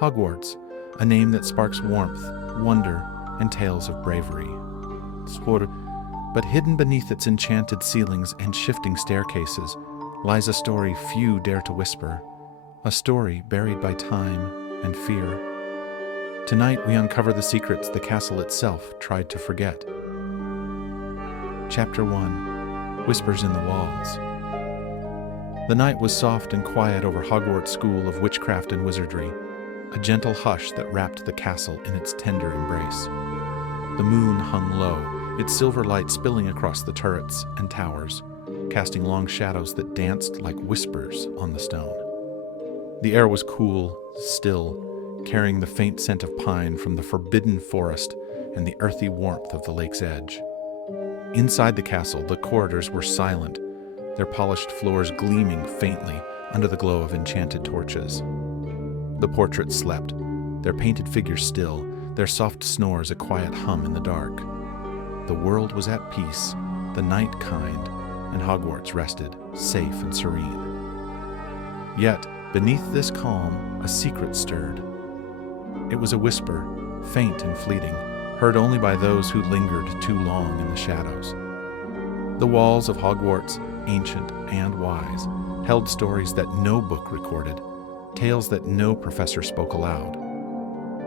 Hogwarts, a name that sparks warmth, wonder, and tales of bravery. But hidden beneath its enchanted ceilings and shifting staircases lies a story few dare to whisper, a story buried by time and fear. Tonight we uncover the secrets the castle itself tried to forget. Chapter 1: Whispers in the Walls. The night was soft and quiet over Hogwarts School of Witchcraft and Wizardry, a gentle hush that wrapped the castle in its tender embrace. The moon hung low, its silver light spilling across the turrets and towers, casting long shadows that danced like whispers on the stone. The air was cool, still, carrying the faint scent of pine from the forbidden forest and the earthy warmth of the lake's edge. Inside the castle, the corridors were silent, their polished floors gleaming faintly under the glow of enchanted torches. The portraits slept, their painted figures still, their soft snores a quiet hum in the dark. The world was at peace, the night kind, and Hogwarts rested, safe and serene. Yet, beneath this calm, a secret stirred. It was a whisper, faint and fleeting, heard only by those who lingered too long in the shadows. The walls of Hogwarts, ancient and wise, held stories that no book recorded, tales that no professor spoke aloud.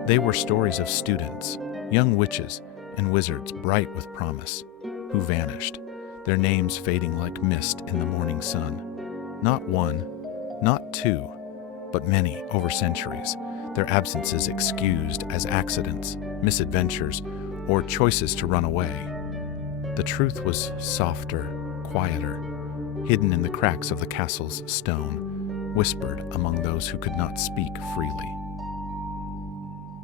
They were stories of students, young witches, and wizards bright with promise, who vanished, their names fading like mist in the morning sun. Not one, not two, but many over centuries, their absences excused as accidents, misadventures, or choices to run away. The truth was softer, quieter, hidden in the cracks of the castle's stone, whispered among those who could not speak freely.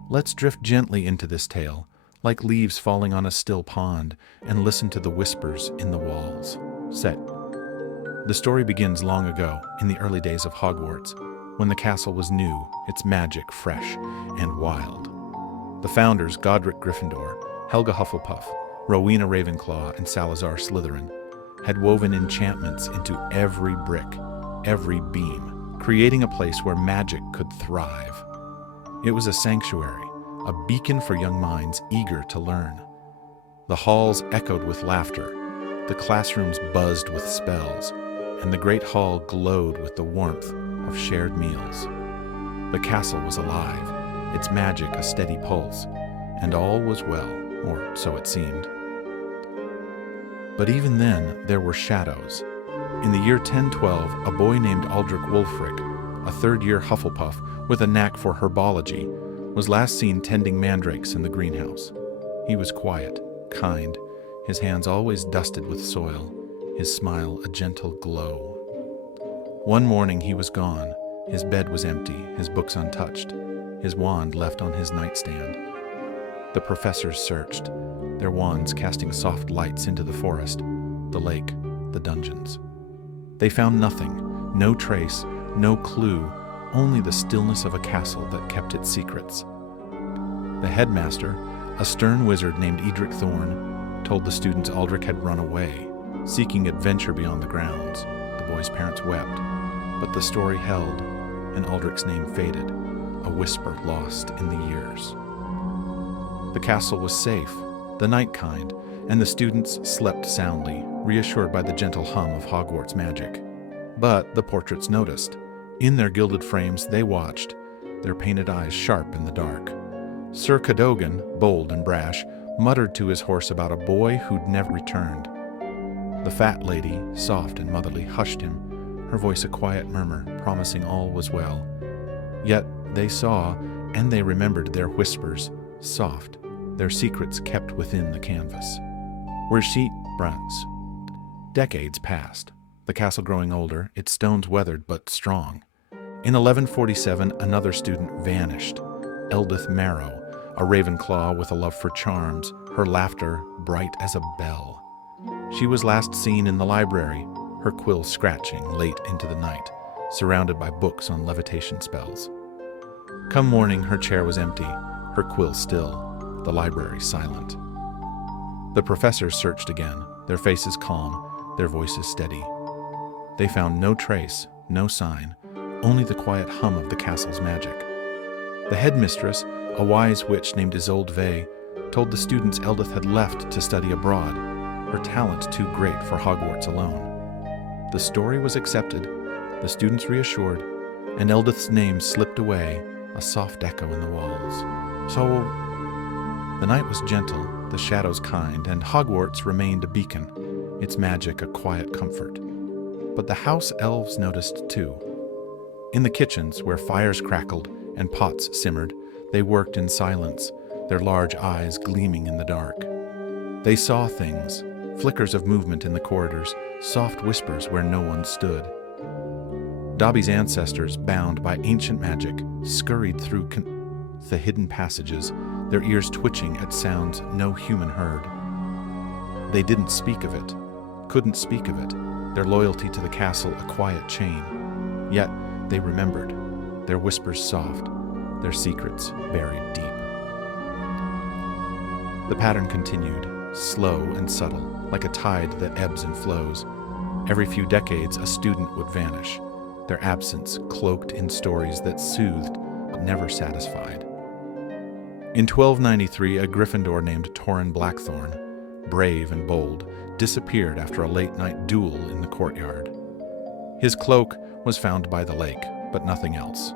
Let's drift gently into this tale, like leaves falling on a still pond, and listen to the whispers in the walls. Set. The story begins long ago, in the early days of Hogwarts, when the castle was new, its magic fresh and wild. The founders, Godric Gryffindor, Helga Hufflepuff, Rowena Ravenclaw, and Salazar Slytherin, had woven enchantments into every brick, every beam, creating a place where magic could thrive. It was a sanctuary, a beacon for young minds eager to learn. The halls echoed with laughter, the classrooms buzzed with spells, and the great hall glowed with the warmth of shared meals. The castle was alive, its magic a steady pulse, and all was well, or so it seemed. But even then, there were shadows. In the year 1012, a boy named Aldrich Wulfric, a third-year Hufflepuff with a knack for herbology, was last seen tending mandrakes in the greenhouse. He was quiet, kind, his hands always dusted with soil, his smile a gentle glow. One morning he was gone. His bed was empty, his books untouched, his wand left on his nightstand. The professors searched, their wands casting soft lights into the forest, the lake, the dungeons. They found nothing, no trace, no clue, only the stillness of a castle that kept its secrets. The headmaster, a stern wizard named Edric Thorne, told the students Aldrich had run away, seeking adventure beyond the grounds. The boy's parents wept, but the story held, and Aldrich's name faded, a whisper lost in the years. The castle was safe, the night kind, and the students slept soundly, reassured by the gentle hum of Hogwarts magic. But the portraits noticed. In their gilded frames they watched, their painted eyes sharp in the dark. Sir Cadogan, bold and brash, muttered to his horse about a boy who'd never returned. The fat lady, soft and motherly, hushed him, her voice a quiet murmur, promising all was well. Yet they saw, and they remembered their whispers, soft, their secrets kept within the canvas. Where she runs. Decades passed, the castle growing older, its stones weathered but strong. In 1147, another student vanished, Eldith Marrow, a Ravenclaw with a love for charms, her laughter bright as a bell. She was last seen in the library, her quill scratching late into the night, surrounded by books on levitation spells. Come morning, her chair was empty, her quill still, the library silent. The professors searched again, their faces calm, their voices steady. They found no trace, no sign, only the quiet hum of the castle's magic. The headmistress, a wise witch named Unveil, told the students Eldith had left to study abroad, her talent too great for Hogwarts alone. The story was accepted, the students reassured, and Eldith's name slipped away, a soft echo in the walls. So, the night was gentle, the shadows kind, and Hogwarts remained a beacon, its magic a quiet comfort. But the house elves noticed too. In the kitchens, where fires crackled and pots simmered, they worked in silence, their large eyes gleaming in the dark. They saw things, flickers of movement in the corridors, soft whispers where no one stood. Dobby's ancestors, bound by ancient magic, scurried through the hidden passages, their ears twitching at sounds no human heard. They didn't speak of it, couldn't speak of it, their loyalty to the castle a quiet chain. Yet they remembered, their whispers soft, their secrets buried deep. The pattern continued, slow and subtle, like a tide that ebbs and flows. Every few decades, a student would vanish, their absence cloaked in stories that soothed but never satisfied. In 1293, a Gryffindor named Torrin Blackthorn, brave and bold, disappeared after a late-night duel in the courtyard. His cloak was found by the lake, but nothing else.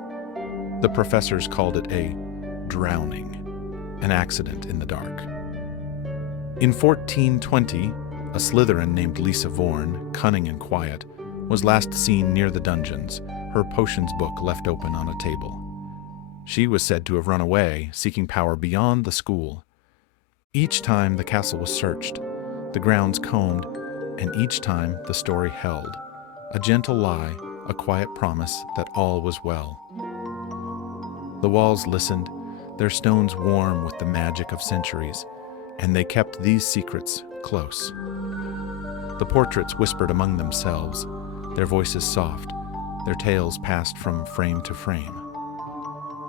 The professors called it a drowning, an accident in the dark. In 1420, a Slytherin named Lisa Vorn, cunning and quiet, was last seen near the dungeons, her potions book left open on a table. She was said to have run away, seeking power beyond the school. Each time the castle was searched, the grounds combed, and each time the story held. A gentle lie, a quiet promise that all was well. The walls listened, their stones warm with the magic of centuries, and they kept these secrets close. The portraits whispered among themselves, their voices soft, their tales passed from frame to frame.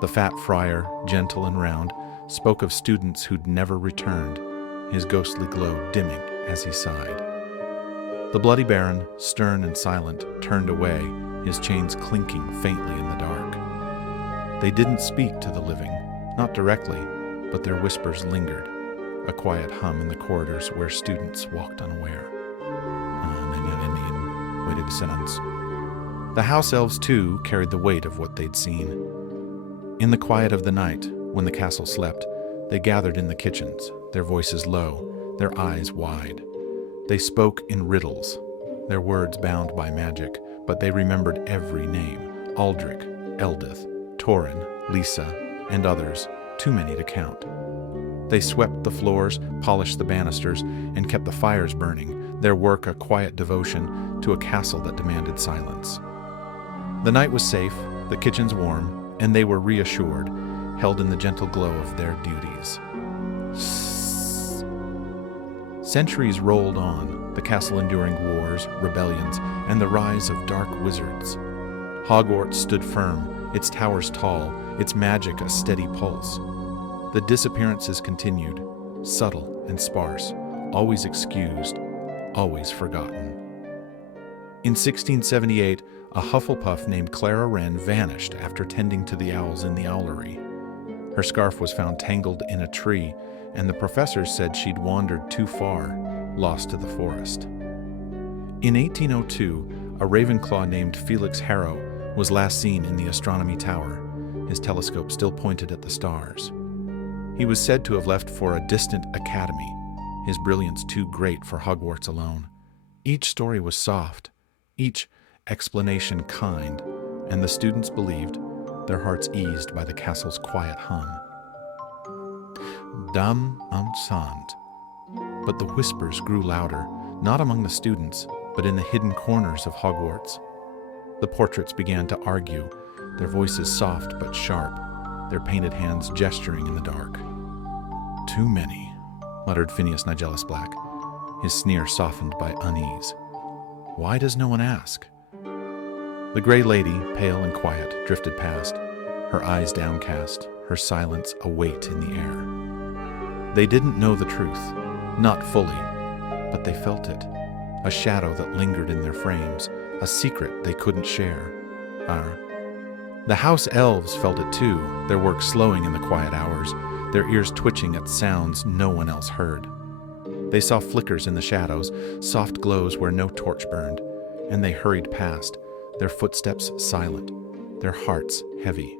The fat friar, gentle and round, spoke of students who'd never returned, his ghostly glow dimming as he sighed. The bloody baron, stern and silent, turned away, his chains clinking faintly in the dark. They didn't speak to the living, not directly, but their whispers lingered, a quiet hum in the corridors where students walked unaware. The house elves, too, carried the weight of what they'd seen. In the quiet of the night, when the castle slept, they gathered in the kitchens, their voices low, their eyes wide. They spoke in riddles, their words bound by magic, but they remembered every name: Aldrich, Eldith, Torrin, Lisa, and others, too many to count. They swept the floors, polished the banisters, and kept the fires burning, their work a quiet devotion to a castle that demanded silence. The night was safe, the kitchens warm, and they were reassured, held in the gentle glow of their duties. Centuries rolled on, the castle enduring wars, rebellions, and the rise of dark wizards. Hogwarts stood firm, its towers tall, its magic a steady pulse. The disappearances continued, subtle and sparse, always excused, always forgotten. In 1678, a Hufflepuff named Clara Wren vanished after tending to the owls in the owlery. Her scarf was found tangled in a tree, and the professors said she'd wandered too far, lost to the forest. In 1802, a Ravenclaw named Felix Harrow was last seen in the astronomy tower, his telescope still pointed at the stars. He was said to have left for a distant academy, his brilliance too great for Hogwarts alone. Each story was soft, each explanation kind, and the students believed, their hearts eased by the castle's quiet hum. Dumb und sant. But the whispers grew louder, not among the students, but in the hidden corners of Hogwarts. The portraits began to argue, their voices soft but sharp, their painted hands gesturing in the dark. Too many, muttered Phineas Nigellus Black, his sneer softened by unease. Why does no one ask? The gray lady, pale and quiet, drifted past, her eyes downcast, her silence a weight in the air. They didn't know the truth, not fully, but they felt it, a shadow that lingered in their frames, a secret they couldn't share. The house elves felt it too, their work slowing in the quiet hours, their ears twitching at sounds no one else heard. They saw flickers in the shadows, soft glows where no torch burned, and they hurried past, their footsteps silent, their hearts heavy.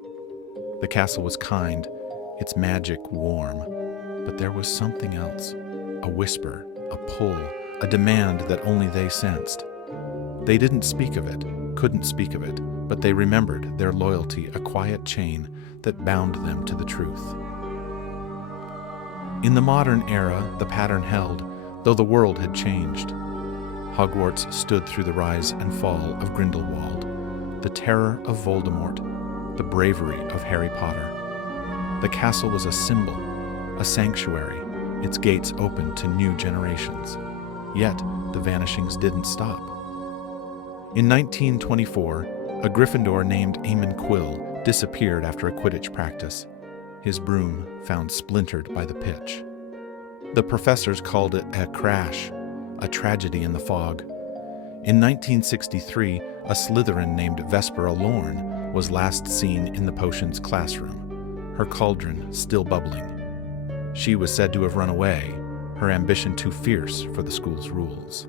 The castle was kind, its magic warm, but there was something else, a whisper, a pull, a demand that only they sensed. They didn't speak of it, couldn't speak of it, but they remembered their loyalty, a quiet chain that bound them to the truth. In the modern era, the pattern held, though the world had changed. Hogwarts stood through the rise and fall of Grindelwald, the terror of Voldemort, the bravery of Harry Potter. The castle was a symbol, a sanctuary, its gates open to new generations. Yet, the vanishings didn't stop. In 1924, a Gryffindor named Eamon Quill disappeared after a Quidditch practice, his broom found splintered by the pitch. The professors called it a crash, a tragedy in the fog. In 1963, a Slytherin named Vespera Lorne was last seen in the potions classroom, her cauldron still bubbling. She was said to have run away, her ambition too fierce for the school's rules.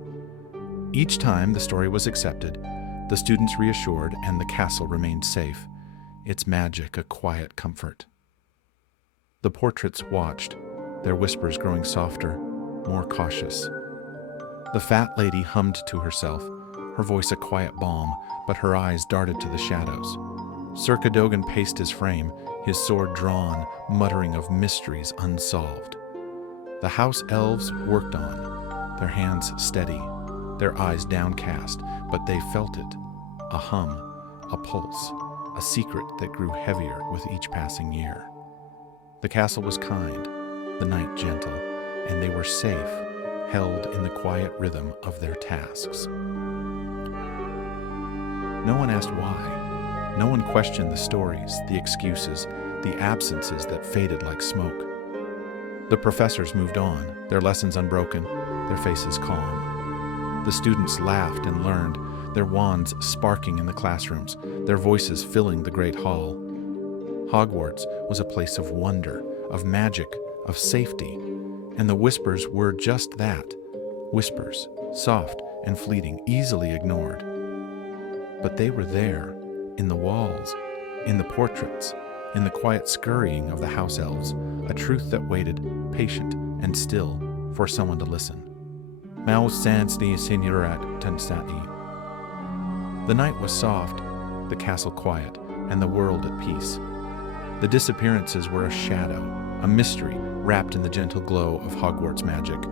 Each time the story was accepted, the students reassured and the castle remained safe, its magic a quiet comfort. The portraits watched, their whispers growing softer, more cautious. The fat lady hummed to herself, her voice a quiet balm, but her eyes darted to the shadows. Sir Cadogan paced his frame, his sword drawn, muttering of mysteries unsolved. The house elves worked on, their hands steady, their eyes downcast, but they felt it, a hum, a pulse, a secret that grew heavier with each passing year. The castle was kind, the night gentle, and they were safe, held in the quiet rhythm of their tasks. No one asked why. No one questioned the stories, the excuses, the absences that faded like smoke. The professors moved on, their lessons unbroken, their faces calm. The students laughed and learned, their wands sparking in the classrooms, their voices filling the great hall. Hogwarts was a place of wonder, of magic, of safety, and the whispers were just that, whispers, soft and fleeting, easily ignored. But they were there, in the walls, in the portraits, in the quiet scurrying of the house elves, a truth that waited, patient and still, for someone to listen. The night was soft, the castle quiet, and the world at peace. The disappearances were a shadow, a mystery wrapped in the gentle glow of Hogwarts magic,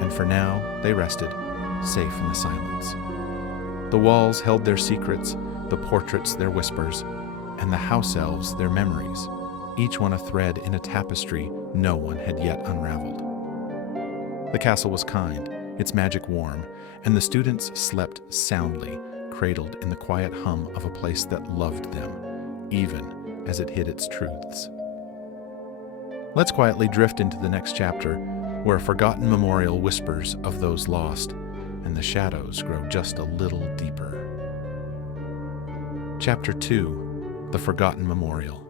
and for now they rested, safe in the silence. The walls held their secrets, the portraits their whispers, and the house elves their memories, each one a thread in a tapestry no one had yet unraveled. The castle was kind, its magic warm, and the students slept soundly, cradled in the quiet hum of a place that loved them, even as it hid its truths. Let's quietly drift into the next chapter, where a forgotten memorial whispers of those lost, and the shadows grow just a little deeper. Chapter 2: The Forgotten Memorial.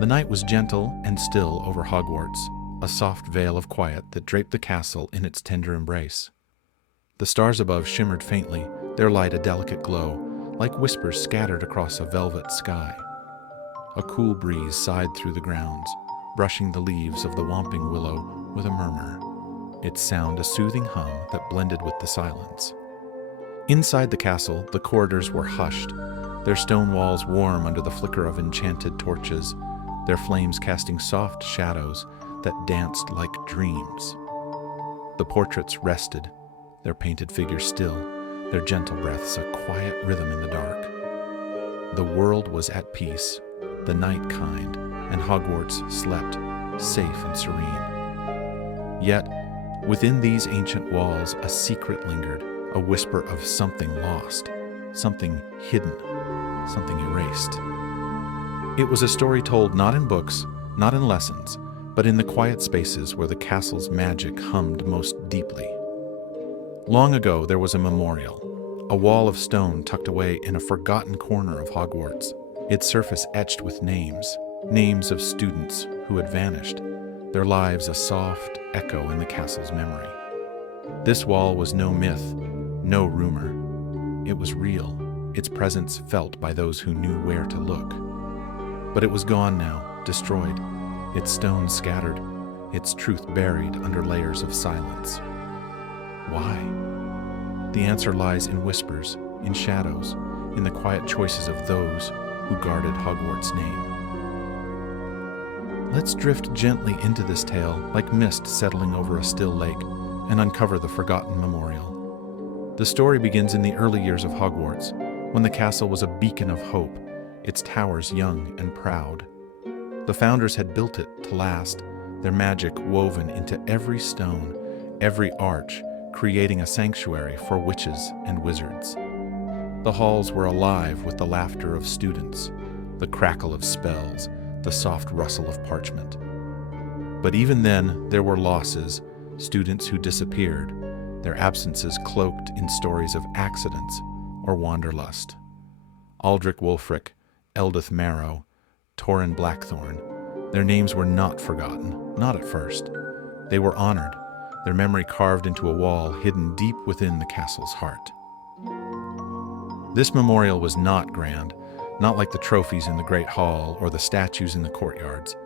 The night was gentle and still over Hogwarts, a soft veil of quiet that draped the castle in its tender embrace. The stars above shimmered faintly, their light a delicate glow, like whispers scattered across a velvet sky. A cool breeze sighed through the grounds, brushing the leaves of the whomping willow with a murmur, its sound a soothing hum that blended with the silence. Inside the castle, the corridors were hushed, their stone walls warm under the flicker of enchanted torches, their flames casting soft shadows that danced like dreams. The portraits rested, their painted figures still, their gentle breaths a quiet rhythm in the dark. The world was at peace, the night kind, and Hogwarts slept, safe and serene. Yet, within these ancient walls, a secret lingered, a whisper of something lost, something hidden, something erased. It was a story told not in books, not in lessons, but in the quiet spaces where the castle's magic hummed most deeply. Long ago, there was a memorial, A wall of stone tucked away in a forgotten corner of Hogwarts, its surface etched with names of students who had vanished, their lives a soft echo in the castle's memory. This wall was no myth, no rumor. It was real, its presence felt by those who knew where to look. But it was gone now, destroyed, its stones scattered, its truth buried under layers of silence. Why? The answer lies in whispers, in shadows, in the quiet choices of those who guarded Hogwarts' name. Let's drift gently into this tale like mist settling over a still lake and uncover the forgotten memorial. The story begins in the early years of Hogwarts, when the castle was a beacon of hope, its towers young and proud. The founders had built it to last, their magic woven into every stone, every arch, creating a sanctuary for witches and wizards. The halls were alive with the laughter of students, the crackle of spells, the soft rustle of parchment. But even then, there were losses, students who disappeared, their absences cloaked in stories of accidents or wanderlust. Aldrich Wulfric, Eldith Marrow, Torrin Blackthorn, their names were not forgotten, not at first. They were honored, their memory carved into a wall hidden deep within the castle's heart. This memorial was not grand, not like the trophies in the Great Hall or the statues in the courtyards.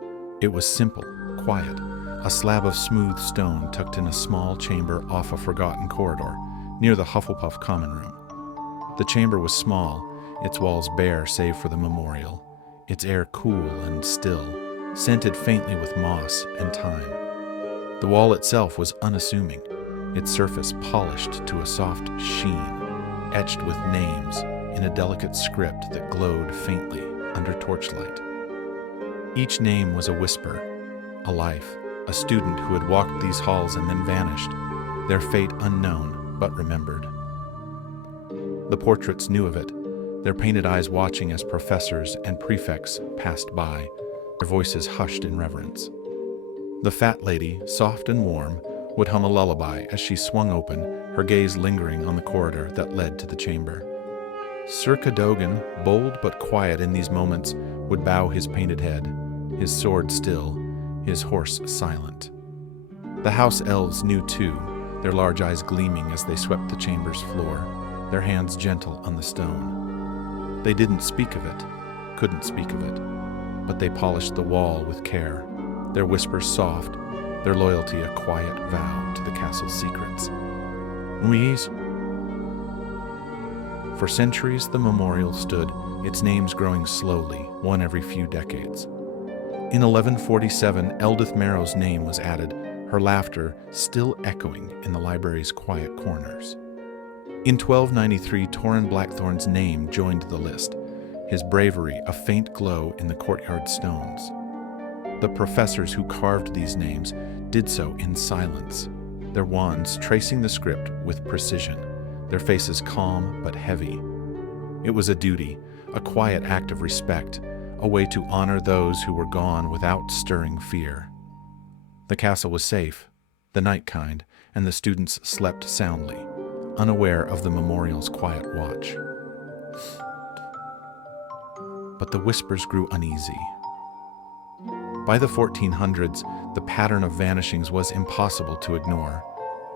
It was simple, quiet, a slab of smooth stone tucked in a small chamber off a forgotten corridor, near the Hufflepuff common room. The chamber was small, its walls bare save for the memorial, its air cool and still, scented faintly with moss and time. The wall itself was unassuming, its surface polished to a soft sheen, etched with names in a delicate script that glowed faintly under torchlight. Each name was a whisper, a life, a student who had walked these halls and then vanished, their fate unknown but remembered. The portraits knew of it, their painted eyes watching as professors and prefects passed by, their voices hushed in reverence. The fat lady, soft and warm, would hum a lullaby as she swung open, her gaze lingering on the corridor that led to the chamber. Sir Cadogan, bold but quiet in these moments, would bow his painted head, his sword still, his horse silent. The house elves knew too, their large eyes gleaming as they swept the chamber's floor, their hands gentle on the stone. They didn't speak of it, couldn't speak of it, but they polished the wall with care, their whispers soft, their loyalty a quiet vow to the castle's secrets. Louise. For centuries, the memorial stood, its names growing slowly, one every few decades. In 1147, Eldith Marrow's name was added, her laughter still echoing in the library's quiet corners. In 1293, Torrin Blackthorn's name joined the list, his bravery a faint glow in the courtyard stones. The professors who carved these names did so in silence, their wands tracing the script with precision, their faces calm but heavy. It was a duty, a quiet act of respect, a way to honor those who were gone without stirring fear. The castle was safe, the night kind, and the students slept soundly, unaware of the memorial's quiet watch. But the whispers grew uneasy. By the 1400s, the pattern of vanishings was impossible to ignore,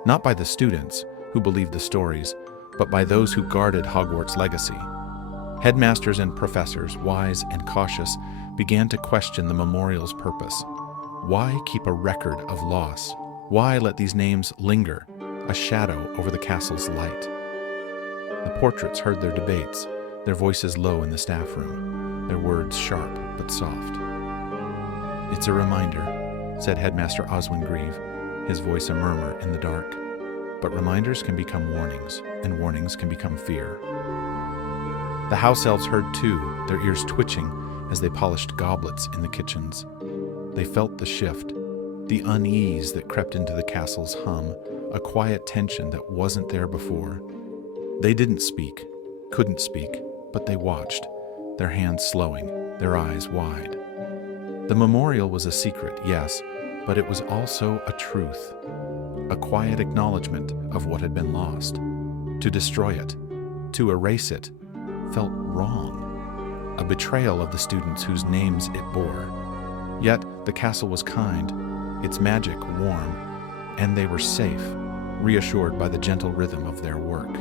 not by the students, who believed the stories, but by those who guarded Hogwarts' legacy. Headmasters and professors, wise and cautious, began to question the memorial's purpose. Why keep a record of loss? Why let these names linger, a shadow over the castle's light? The portraits heard their debates, their voices low in the staff room, their words sharp but soft. "It's a reminder," said Headmaster Oswin Grieve, his voice a murmur in the dark. But reminders can become warnings, and warnings can become fear. The house elves heard too, their ears twitching as they polished goblets in the kitchens. They felt the shift, the unease that crept into the castle's hum, a quiet tension that wasn't there before. They didn't speak, couldn't speak, but they watched, their hands slowing, their eyes wide. The memorial was a secret, yes, but it was also a truth, a quiet acknowledgement of what had been lost. To destroy it, To erase it felt wrong, a betrayal of the students whose names it bore. Yet the castle was kind, its magic warm, and they were safe, reassured by the gentle rhythm of their work.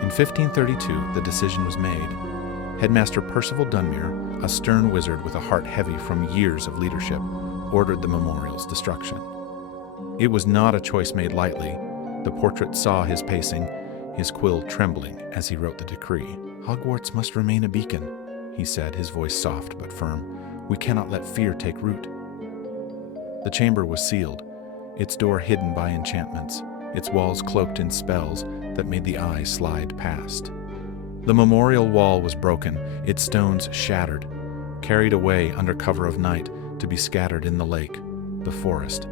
In 1532, the decision was made. Headmaster Percival Dunmere, a stern wizard with a heart heavy from years of leadership, ordered the memorial's destruction. It was not a choice made lightly. The portrait saw his pacing, his quill trembling as he wrote the decree. "Hogwarts must remain a beacon," he said, his voice soft but firm. "We cannot let fear take root." The chamber was sealed, its door hidden by enchantments, its walls cloaked in spells that made the eye slide past. The memorial wall was broken, its stones shattered, carried away under cover of night to be scattered in the lake, the forest,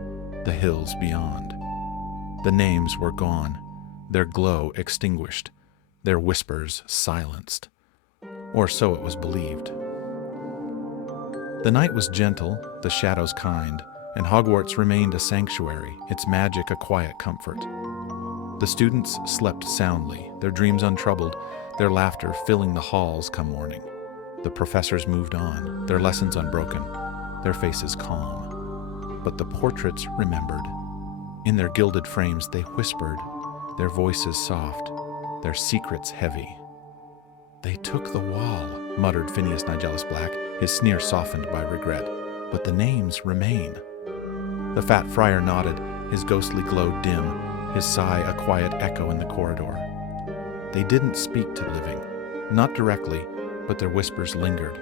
the hills beyond. The names were gone, their glow extinguished, their whispers silenced. Or so it was believed. The night was gentle, the shadows kind, and Hogwarts remained a sanctuary, its magic a quiet comfort. The students slept soundly, their dreams untroubled, their laughter filling the halls come morning. The professors moved on, their lessons unbroken, their faces calm. But the portraits remembered. In their gilded frames they whispered, their voices soft, their secrets heavy. "They took the wall," muttered Phineas Nigellus Black, his sneer softened by regret. "But the names remain." The fat friar nodded, his ghostly glow dim, his sigh a quiet echo in the corridor. They didn't speak to living, not directly, but their whispers lingered,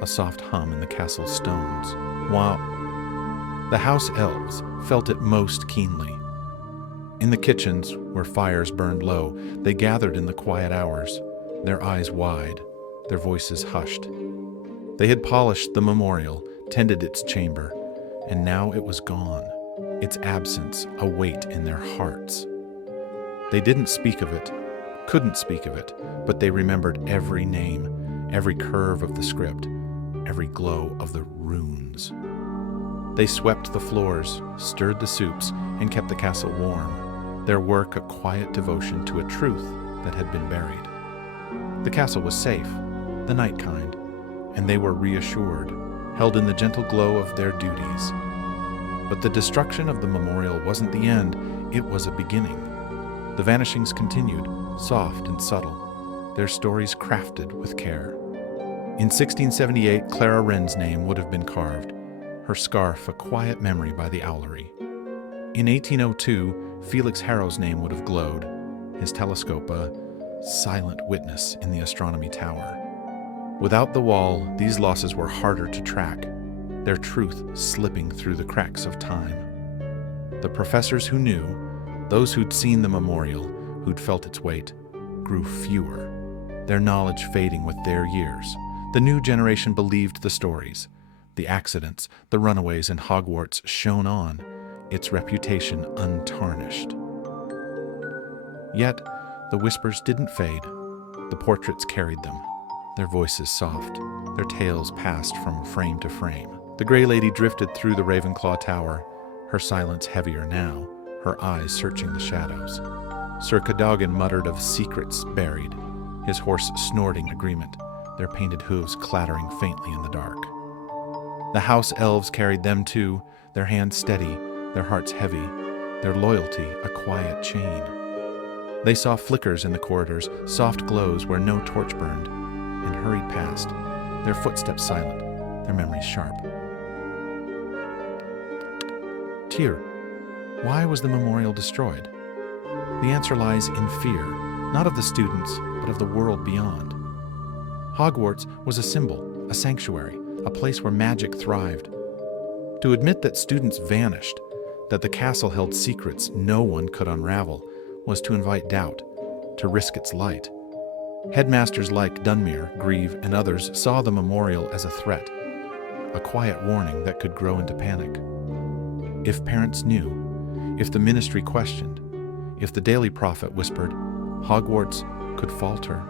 a soft hum in the castle's stones, while the house elves felt it most keenly. In the kitchens, where fires burned low, they gathered in the quiet hours, their eyes wide, their voices hushed. They had polished the memorial, tended its chamber, and now it was gone, its absence a weight in their hearts. They didn't speak of it, couldn't speak of it, but they remembered every name, every curve of the script, every glow of the runes. They swept the floors, stirred the soups, and kept the castle warm, their work a quiet devotion to a truth that had been buried. The castle was safe, the night kind, and they were reassured, held in the gentle glow of their duties. But the destruction of the memorial wasn't the end, it was a beginning. The vanishings continued, soft and subtle, their stories crafted with care. In 1678, Clara Wren's name would have been carved, her scarf a quiet memory by the owlery. In 1802, Felix Harrow's name would have glowed, his telescope a silent witness in the astronomy tower. Without the wall, these losses were harder to track, their truth slipping through the cracks of time. The professors who knew, those who'd seen the memorial, who'd felt its weight, grew fewer, their knowledge fading with their years. The new generation believed the stories. The accidents, the runaways in Hogwarts shone on, its reputation untarnished. Yet, the whispers didn't fade. The portraits carried them, their voices soft, their tales passed from frame to frame. The Grey Lady drifted through the Ravenclaw Tower, her silence heavier now, her eyes searching the shadows. Sir Cadogan muttered of secrets buried, his horse snorting agreement, their painted hooves clattering faintly in the dark. The house elves carried them too, their hands steady, their hearts heavy, their loyalty a quiet chain. They saw flickers in the corridors, soft glows where no torch burned, and hurried past, their footsteps silent, their memories sharp. Tyr, why was the memorial destroyed? The answer lies in fear, not of the students, but of the world beyond. Hogwarts was a symbol, a sanctuary, a place where magic thrived. To admit that students vanished, that the castle held secrets no one could unravel, was to invite doubt, to risk its light. Headmasters like Dunmere, Grieve, and others saw the memorial as a threat, a quiet warning that could grow into panic. If parents knew, if the ministry questioned, if the Daily Prophet whispered, Hogwarts could falter,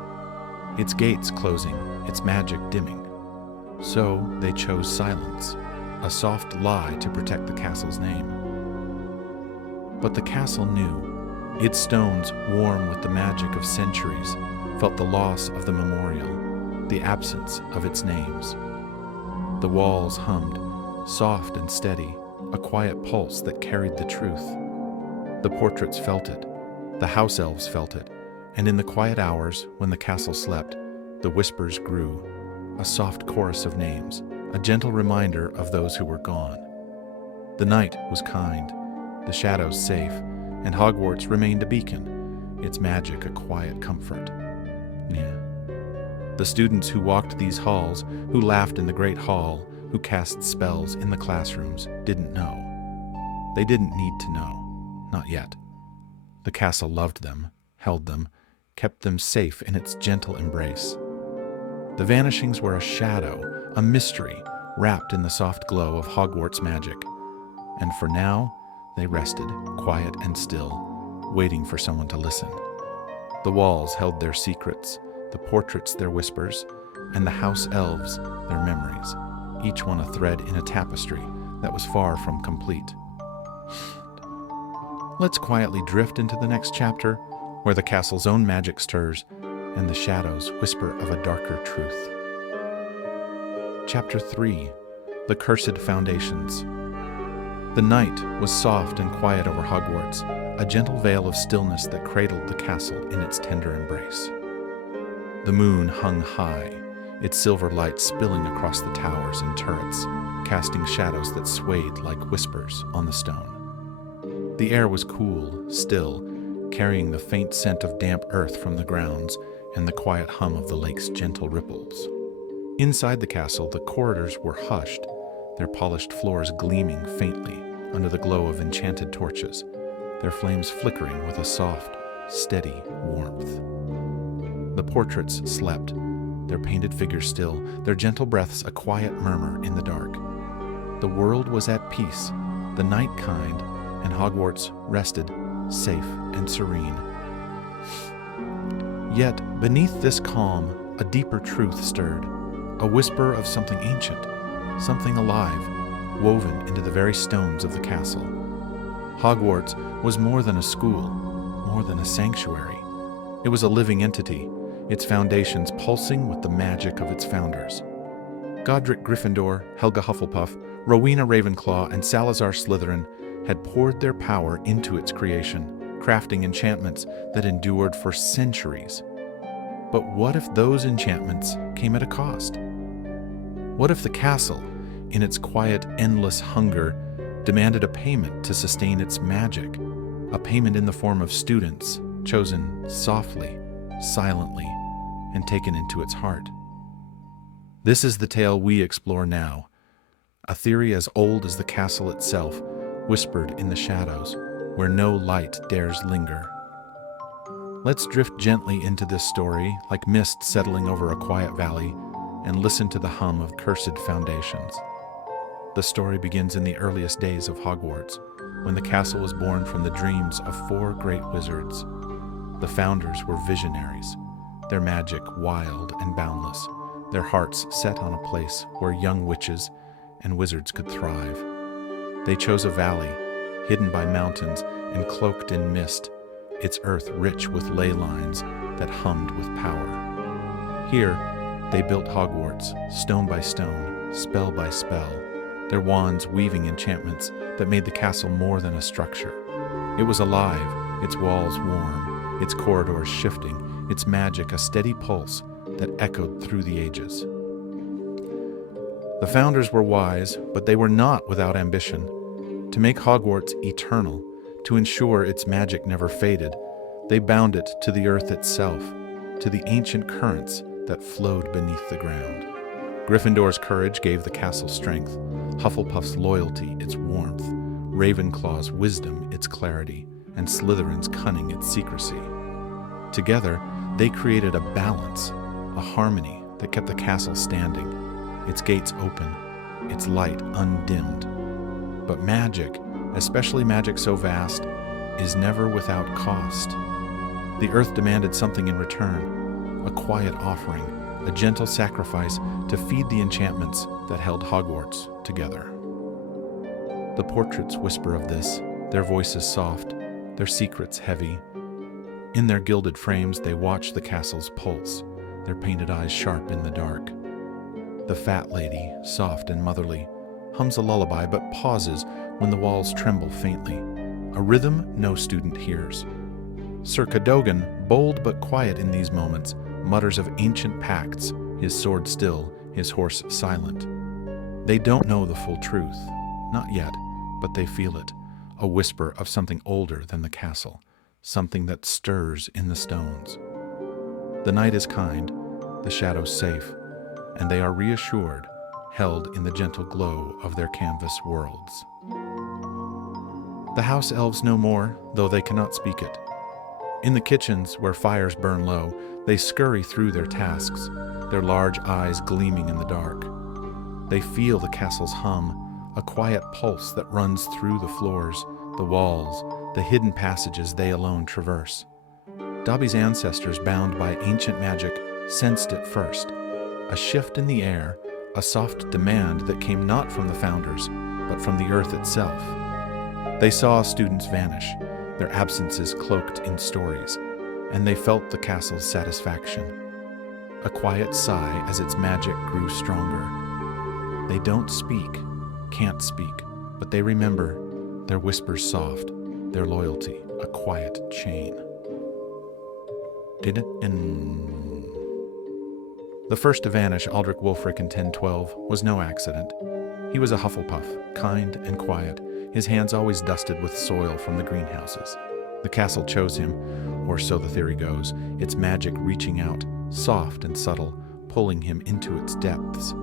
its gates closing, its magic dimming. So they chose silence, a soft lie to protect the castle's name. But the castle knew, Its stones, warm with the magic of centuries, felt the loss of the memorial, the absence of its names. The walls hummed, soft and steady, a quiet pulse that carried the truth. The portraits felt it, the house elves felt it, and in the quiet hours when the castle slept, the whispers grew, a soft chorus of names, a gentle reminder of those who were gone. The night was kind, the shadows safe, and Hogwarts remained a beacon, its magic a quiet comfort. The students who walked these halls, who laughed in the great hall, who cast spells in the classrooms, didn't know. They didn't need to know, not yet. The castle loved them, held them, kept them safe in its gentle embrace. The Vanishings were a shadow, a mystery, wrapped in the soft glow of Hogwarts magic. And for now, they rested, quiet and still, waiting for someone to listen. The walls held their secrets, the portraits their whispers, and the house elves their memories, each one a thread in a tapestry that was far from complete. Let's quietly drift into the next chapter, where the castle's own magic stirs, and the shadows whisper of a darker truth. Chapter 3. The Cursed Foundations. The night was soft and quiet over Hogwarts, a gentle veil of stillness that cradled the castle in its tender embrace. The moon hung high, its silver light spilling across the towers and turrets, casting shadows that swayed like whispers on the stone. The air was cool, still, carrying the faint scent of damp earth from the grounds and the quiet hum of the lake's gentle ripples. Inside the castle, the corridors were hushed, their polished floors gleaming faintly under the glow of enchanted torches, their flames flickering with a soft, steady warmth. The portraits slept, their painted figures still, their gentle breaths a quiet murmur in the dark. The world was at peace, the night kind, and Hogwarts rested, safe and serene. Yet, beneath this calm, a deeper truth stirred, a whisper of something ancient, something alive, woven into the very stones of the castle. Hogwarts was more than a school, more than a sanctuary. It was a living entity, its foundations pulsing with the magic of its founders. Godric Gryffindor, Helga Hufflepuff, Rowena Ravenclaw, and Salazar Slytherin had poured their power into its creation, crafting enchantments that endured for centuries. But what if those enchantments came at a cost? What if the castle, in its quiet, endless hunger, demanded a payment to sustain its magic, a payment in the form of students, chosen softly, silently, and taken into its heart? This is the tale we explore now, a theory as old as the castle itself, whispered in the shadows, where no light dares linger. Let's drift gently into this story, like mist settling over a quiet valley, and listen to the hum of cursed foundations. The story begins in the earliest days of Hogwarts, when the castle was born from the dreams of 4 great wizards. The founders were visionaries, their magic wild and boundless, their hearts set on a place where young witches and wizards could thrive. They chose a valley, hidden by mountains and cloaked in mist, its earth rich with ley lines that hummed with power. Here, they built Hogwarts, stone by stone, spell by spell, their wands weaving enchantments that made the castle more than a structure. It was alive, its walls warm, its corridors shifting, its magic a steady pulse that echoed through the ages. The founders were wise, but they were not without ambition. To make Hogwarts eternal, to ensure its magic never faded, they bound it to the earth itself, to the ancient currents that flowed beneath the ground. Gryffindor's courage gave the castle strength, Hufflepuff's loyalty its warmth, Ravenclaw's wisdom its clarity, and Slytherin's cunning its secrecy. Together, they created a balance, a harmony that kept the castle standing, its gates open, its light undimmed. But magic, especially magic so vast, is never without cost. The earth demanded something in return, a quiet offering, a gentle sacrifice to feed the enchantments that held Hogwarts together. The portraits whisper of this, their voices soft, their secrets heavy, In their gilded frames, they watch the castle's pulse, their painted eyes sharp in the dark. The fat lady, soft and motherly, hums a lullaby but pauses when the walls tremble faintly, a rhythm no student hears. Sir Cadogan, bold but quiet in these moments, mutters of ancient pacts, his sword still, his horse silent. They don't know the full truth, not yet, but they feel it, a whisper of something older than the castle, something that stirs in the stones. The night is kind, the shadows safe, and they are reassured, held in the gentle glow of their canvas worlds. The house elves know more, though they cannot speak it. In the kitchens, where fires burn low, they scurry through their tasks, their large eyes gleaming in the dark. They feel the castle's hum, a quiet pulse that runs through the floors, the walls, the hidden passages they alone traverse. Dobby's ancestors, bound by ancient magic, sensed it first. A shift in the air, a soft demand that came not from the founders, but from the earth itself. They saw students vanish, their absences cloaked in stories, and they felt the castle's satisfaction. A quiet sigh as its magic grew stronger. They don't speak, can't speak, but they remember, their whispers soft, their loyalty, a quiet chain. The first to vanish, Aldrich Wulfric in 1012, was no accident. He was a Hufflepuff, kind and quiet, his hands always dusted with soil from the greenhouses. The castle chose him, or so the theory goes, its magic reaching out, soft and subtle, pulling him into its depths.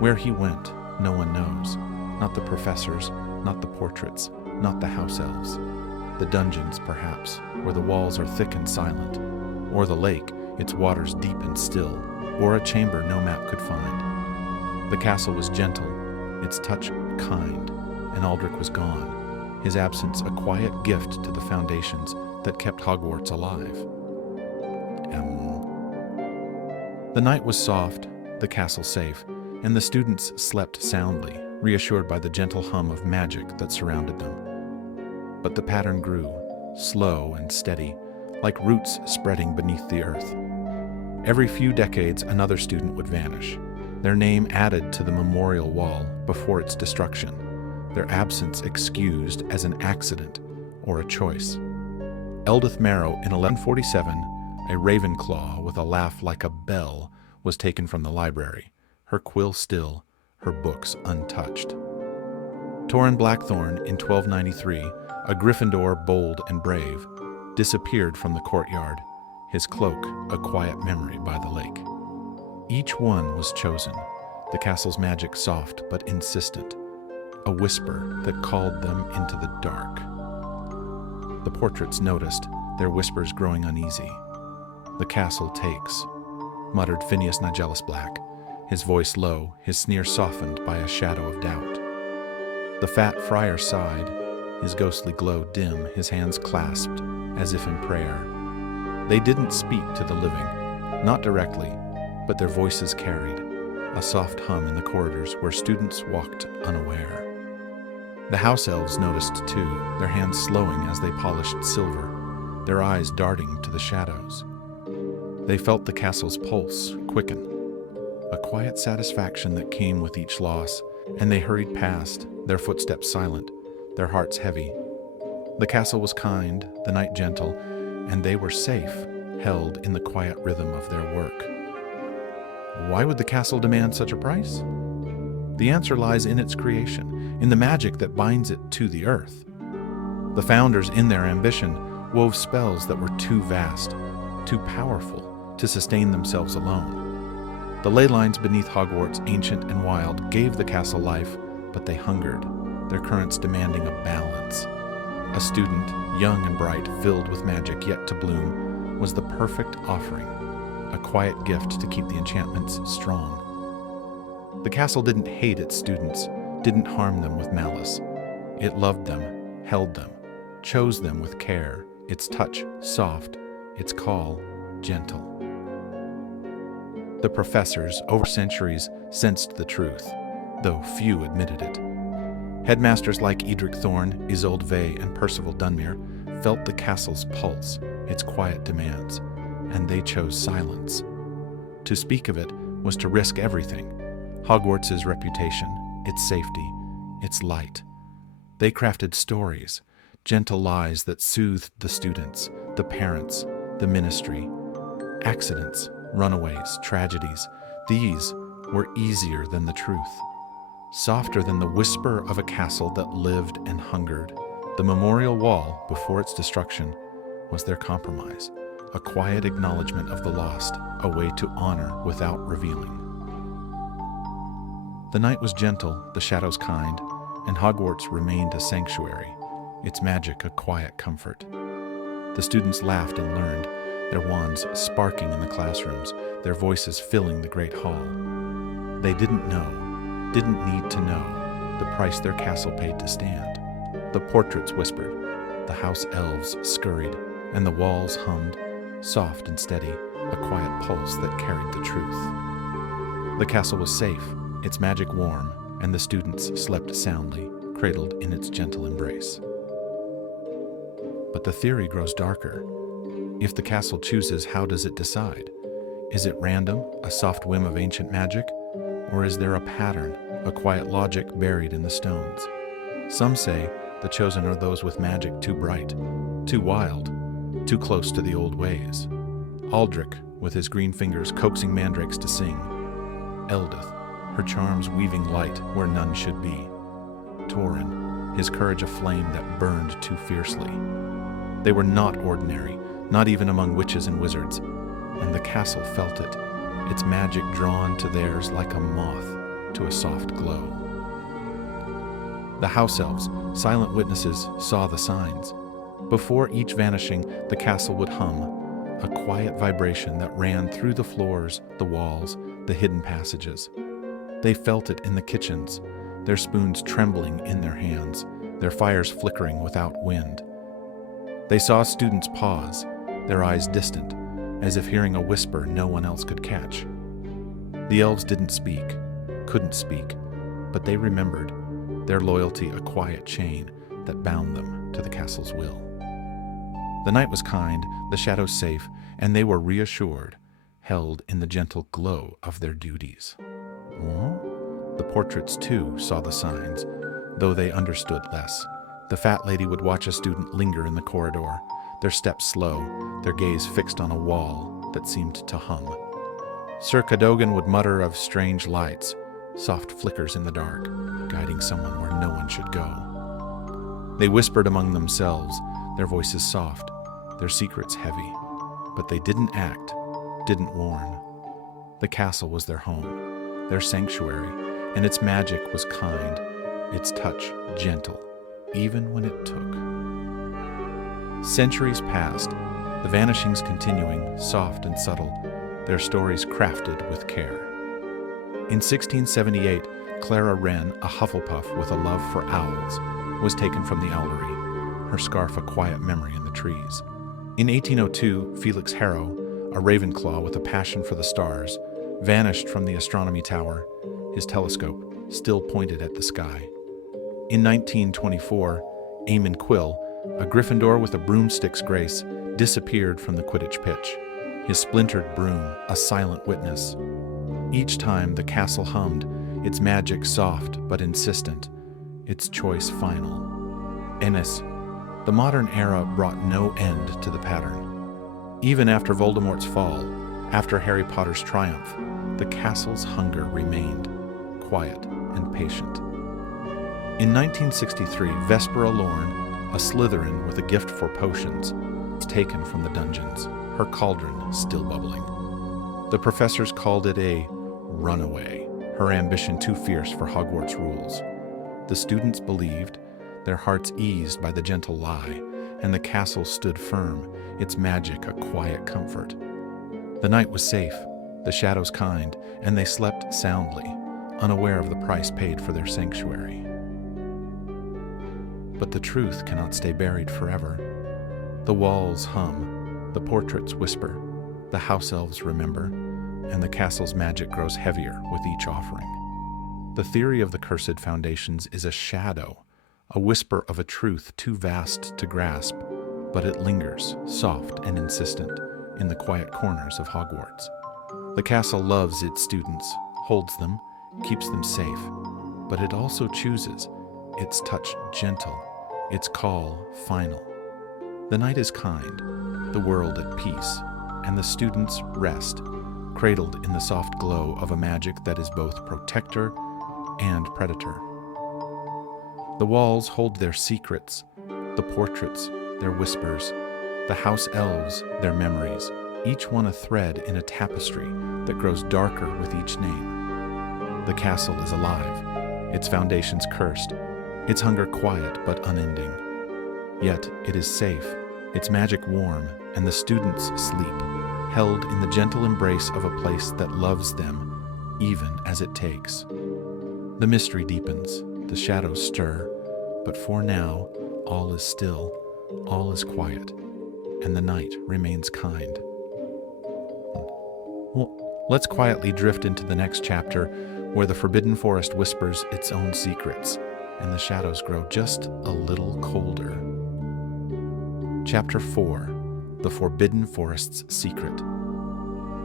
Where he went, no one knows. Not the professors, not the portraits, not the house elves. The dungeons, perhaps, where the walls are thick and silent, or the lake, its waters deep and still, or a chamber no map could find. The castle was gentle, its touch kind, and Aldrich was gone, his absence a quiet gift to the foundations that kept Hogwarts alive. The night was soft, the castle safe, and the students slept soundly, reassured by the gentle hum of magic that surrounded them. But the pattern grew, slow and steady, like roots spreading beneath the earth. Every few decades, another student would vanish, their name added to the memorial wall before its destruction, their absence excused as an accident or a choice. Eldith Marrow in 1147, a Ravenclaw with a laugh like a bell, was taken from the library, her quill still, her books untouched. Torrin Blackthorn in 1293, a Gryffindor bold and brave, disappeared from the courtyard, his cloak a quiet memory by the lake. Each one was chosen, the castle's magic soft but insistent, a whisper that called them into the dark. The portraits noticed, their whispers growing uneasy. "The castle takes," muttered Phineas Nigellus Black, his voice low, his sneer softened by a shadow of doubt. The fat friar sighed, his ghostly glow dim, his hands clasped, as if in prayer. They didn't speak to the living, not directly, but their voices carried, a soft hum in the corridors where students walked unaware. The house elves noticed too, their hands slowing as they polished silver, their eyes darting to the shadows. They felt the castle's pulse quicken, a quiet satisfaction that came with each loss, and they hurried past, their footsteps silent, their hearts heavy. The castle was kind, the night gentle, and they were safe, held in the quiet rhythm of their work. Why would the castle demand such a price? The answer lies in its creation, in the magic that binds it to the earth. The founders, in their ambition, wove spells that were too vast, too powerful to sustain themselves alone. The ley lines beneath Hogwarts, ancient and wild, gave the castle life, but they hungered, their currents demanding a balance. A student, young and bright, filled with magic yet to bloom, was the perfect offering, a quiet gift to keep the enchantments strong. The castle didn't hate its students, didn't harm them with malice. It loved them, held them, chose them with care, its touch soft, its call gentle. The professors, over centuries, sensed the truth, though few admitted it. Headmasters like Edric Thorne, Isolde Vey, and Percival Dunmere felt the castle's pulse, its quiet demands, and they chose silence. To speak of it was to risk everything: Hogwarts' reputation, its safety, its light. They crafted stories, gentle lies that soothed the students, the parents, the ministry. Accidents, runaways, tragedies, these were easier than the truth. Softer than the whisper of a castle that lived and hungered, the memorial wall, before its destruction, was their compromise, a quiet acknowledgement of the lost, a way to honor without revealing. The night was gentle, the shadows kind, and Hogwarts remained a sanctuary, its magic a quiet comfort. The students laughed and learned, their wands sparking in the classrooms, their voices filling the great hall. They didn't need to know, the price their castle paid to stand. The portraits whispered, the house elves scurried, and the walls hummed, soft and steady, a quiet pulse that carried the truth. The castle was safe, its magic warm, and the students slept soundly, cradled in its gentle embrace. But the theory grows darker. If the castle chooses, how does it decide? Is it random, a soft whim of ancient magic? Or is there a pattern, a quiet logic buried in the stones? Some say the chosen are those with magic too bright, too wild, too close to the old ways. Aldrich, with his green fingers coaxing mandrakes to sing. Eldith, her charms weaving light where none should be. Torin, his courage a flame that burned too fiercely. They were not ordinary, not even among witches and wizards, and the castle felt it, its magic drawn to theirs like a moth to a soft glow. The house elves, silent witnesses, saw the signs. Before each vanishing, the castle would hum, a quiet vibration that ran through the floors, the walls, the hidden passages. They felt it in the kitchens, their spoons trembling in their hands, their fires flickering without wind. They saw students pause, their eyes distant, as if hearing a whisper no one else could catch. The elves didn't speak, couldn't speak, but they remembered, their loyalty a quiet chain that bound them to the castle's will. The night was kind, the shadows safe, and they were reassured, held in the gentle glow of their duties. The portraits, too, saw the signs, though they understood less. The fat lady would watch a student linger in the corridor, their steps slow, their gaze fixed on a wall that seemed to hum. Sir Cadogan would mutter of strange lights, soft flickers in the dark, guiding someone where no one should go. They whispered among themselves, their voices soft, their secrets heavy, but they didn't act, didn't warn. The castle was their home, their sanctuary, and its magic was kind, its touch gentle, even when it took. Centuries passed, the vanishings continuing, soft and subtle, their stories crafted with care. In 1678, Clara Wren, a Hufflepuff with a love for owls, was taken from the owlery, her scarf a quiet memory in the trees. In 1802, Felix Harrow, a Ravenclaw with a passion for the stars, vanished from the astronomy tower, his telescope still pointed at the sky. In 1924, Eamon Quill, a Gryffindor with a broomstick's grace, disappeared from the Quidditch pitch, his splintered broom a silent witness. Each time the castle hummed, its magic soft but insistent, its choice final. Ennis, the modern era brought no end to the pattern. Even after Voldemort's fall, after Harry Potter's triumph, the castle's hunger remained, quiet and patient. In 1963, Vespera Lorne, a Slytherin with a gift for potions, was taken from the dungeons, her cauldron still bubbling. The professors called it a runaway, her ambition too fierce for Hogwarts rules. The students believed, their hearts eased by the gentle lie, and the castle stood firm, its magic a quiet comfort. The night was safe, the shadows kind, and they slept soundly, unaware of the price paid for their sanctuary. But the truth cannot stay buried forever. The walls hum, the portraits whisper, the house elves remember, and the castle's magic grows heavier with each offering. The theory of the cursed foundations is a shadow, a whisper of a truth too vast to grasp, but it lingers, soft and insistent, in the quiet corners of Hogwarts. The castle loves its students, holds them, keeps them safe, but it also chooses, its touch gentle, its call final. The night is kind, the world at peace, and the students rest, cradled in the soft glow of a magic that is both protector and predator. The walls hold their secrets, the portraits, their whispers, the house elves, their memories, each one a thread in a tapestry that grows darker with each name. The castle is alive, its foundations cursed, its hunger quiet but unending. Yet it is safe, its magic warm, and the students sleep, held in the gentle embrace of a place that loves them, even as it takes. The mystery deepens, the shadows stir, but for now, all is still, all is quiet, and the night remains kind. Well, let's quietly drift into the next chapter, where the Forbidden Forest whispers its own secrets, and the shadows grow just a little colder. Chapter 4: The Forbidden Forest's Secret.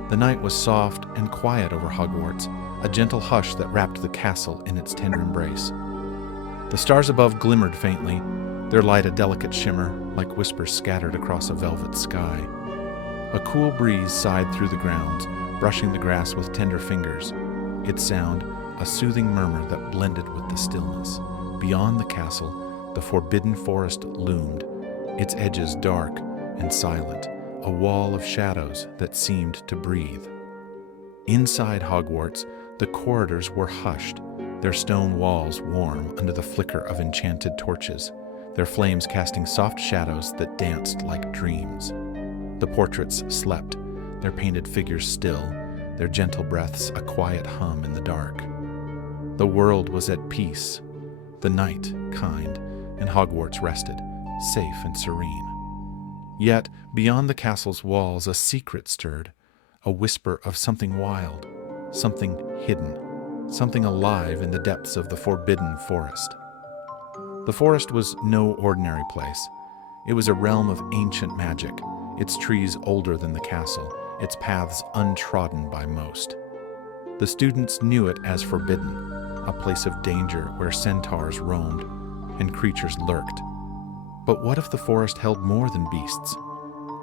The night was soft and quiet over Hogwarts, a gentle hush that wrapped the castle in its tender embrace. The stars above glimmered faintly, their light a delicate shimmer, like whispers scattered across a velvet sky. A cool breeze sighed through the grounds, brushing the grass with tender fingers, its sound a soothing murmur that blended with the stillness. Beyond the castle, the Forbidden Forest loomed, its edges dark and silent, a wall of shadows that seemed to breathe. Inside Hogwarts, the corridors were hushed, their stone walls warm under the flicker of enchanted torches, their flames casting soft shadows that danced like dreams. The portraits slept, their painted figures still, their gentle breaths a quiet hum in the dark. The world was at peace, the night kind, and Hogwarts rested, safe and serene. Yet, beyond the castle's walls, a secret stirred, a whisper of something wild, something hidden, something alive in the depths of the Forbidden Forest. The forest was no ordinary place. It was a realm of ancient magic, its trees older than the castle, its paths untrodden by most. The students knew it as forbidden, a place of danger where centaurs roamed and creatures lurked. But what if the forest held more than beasts?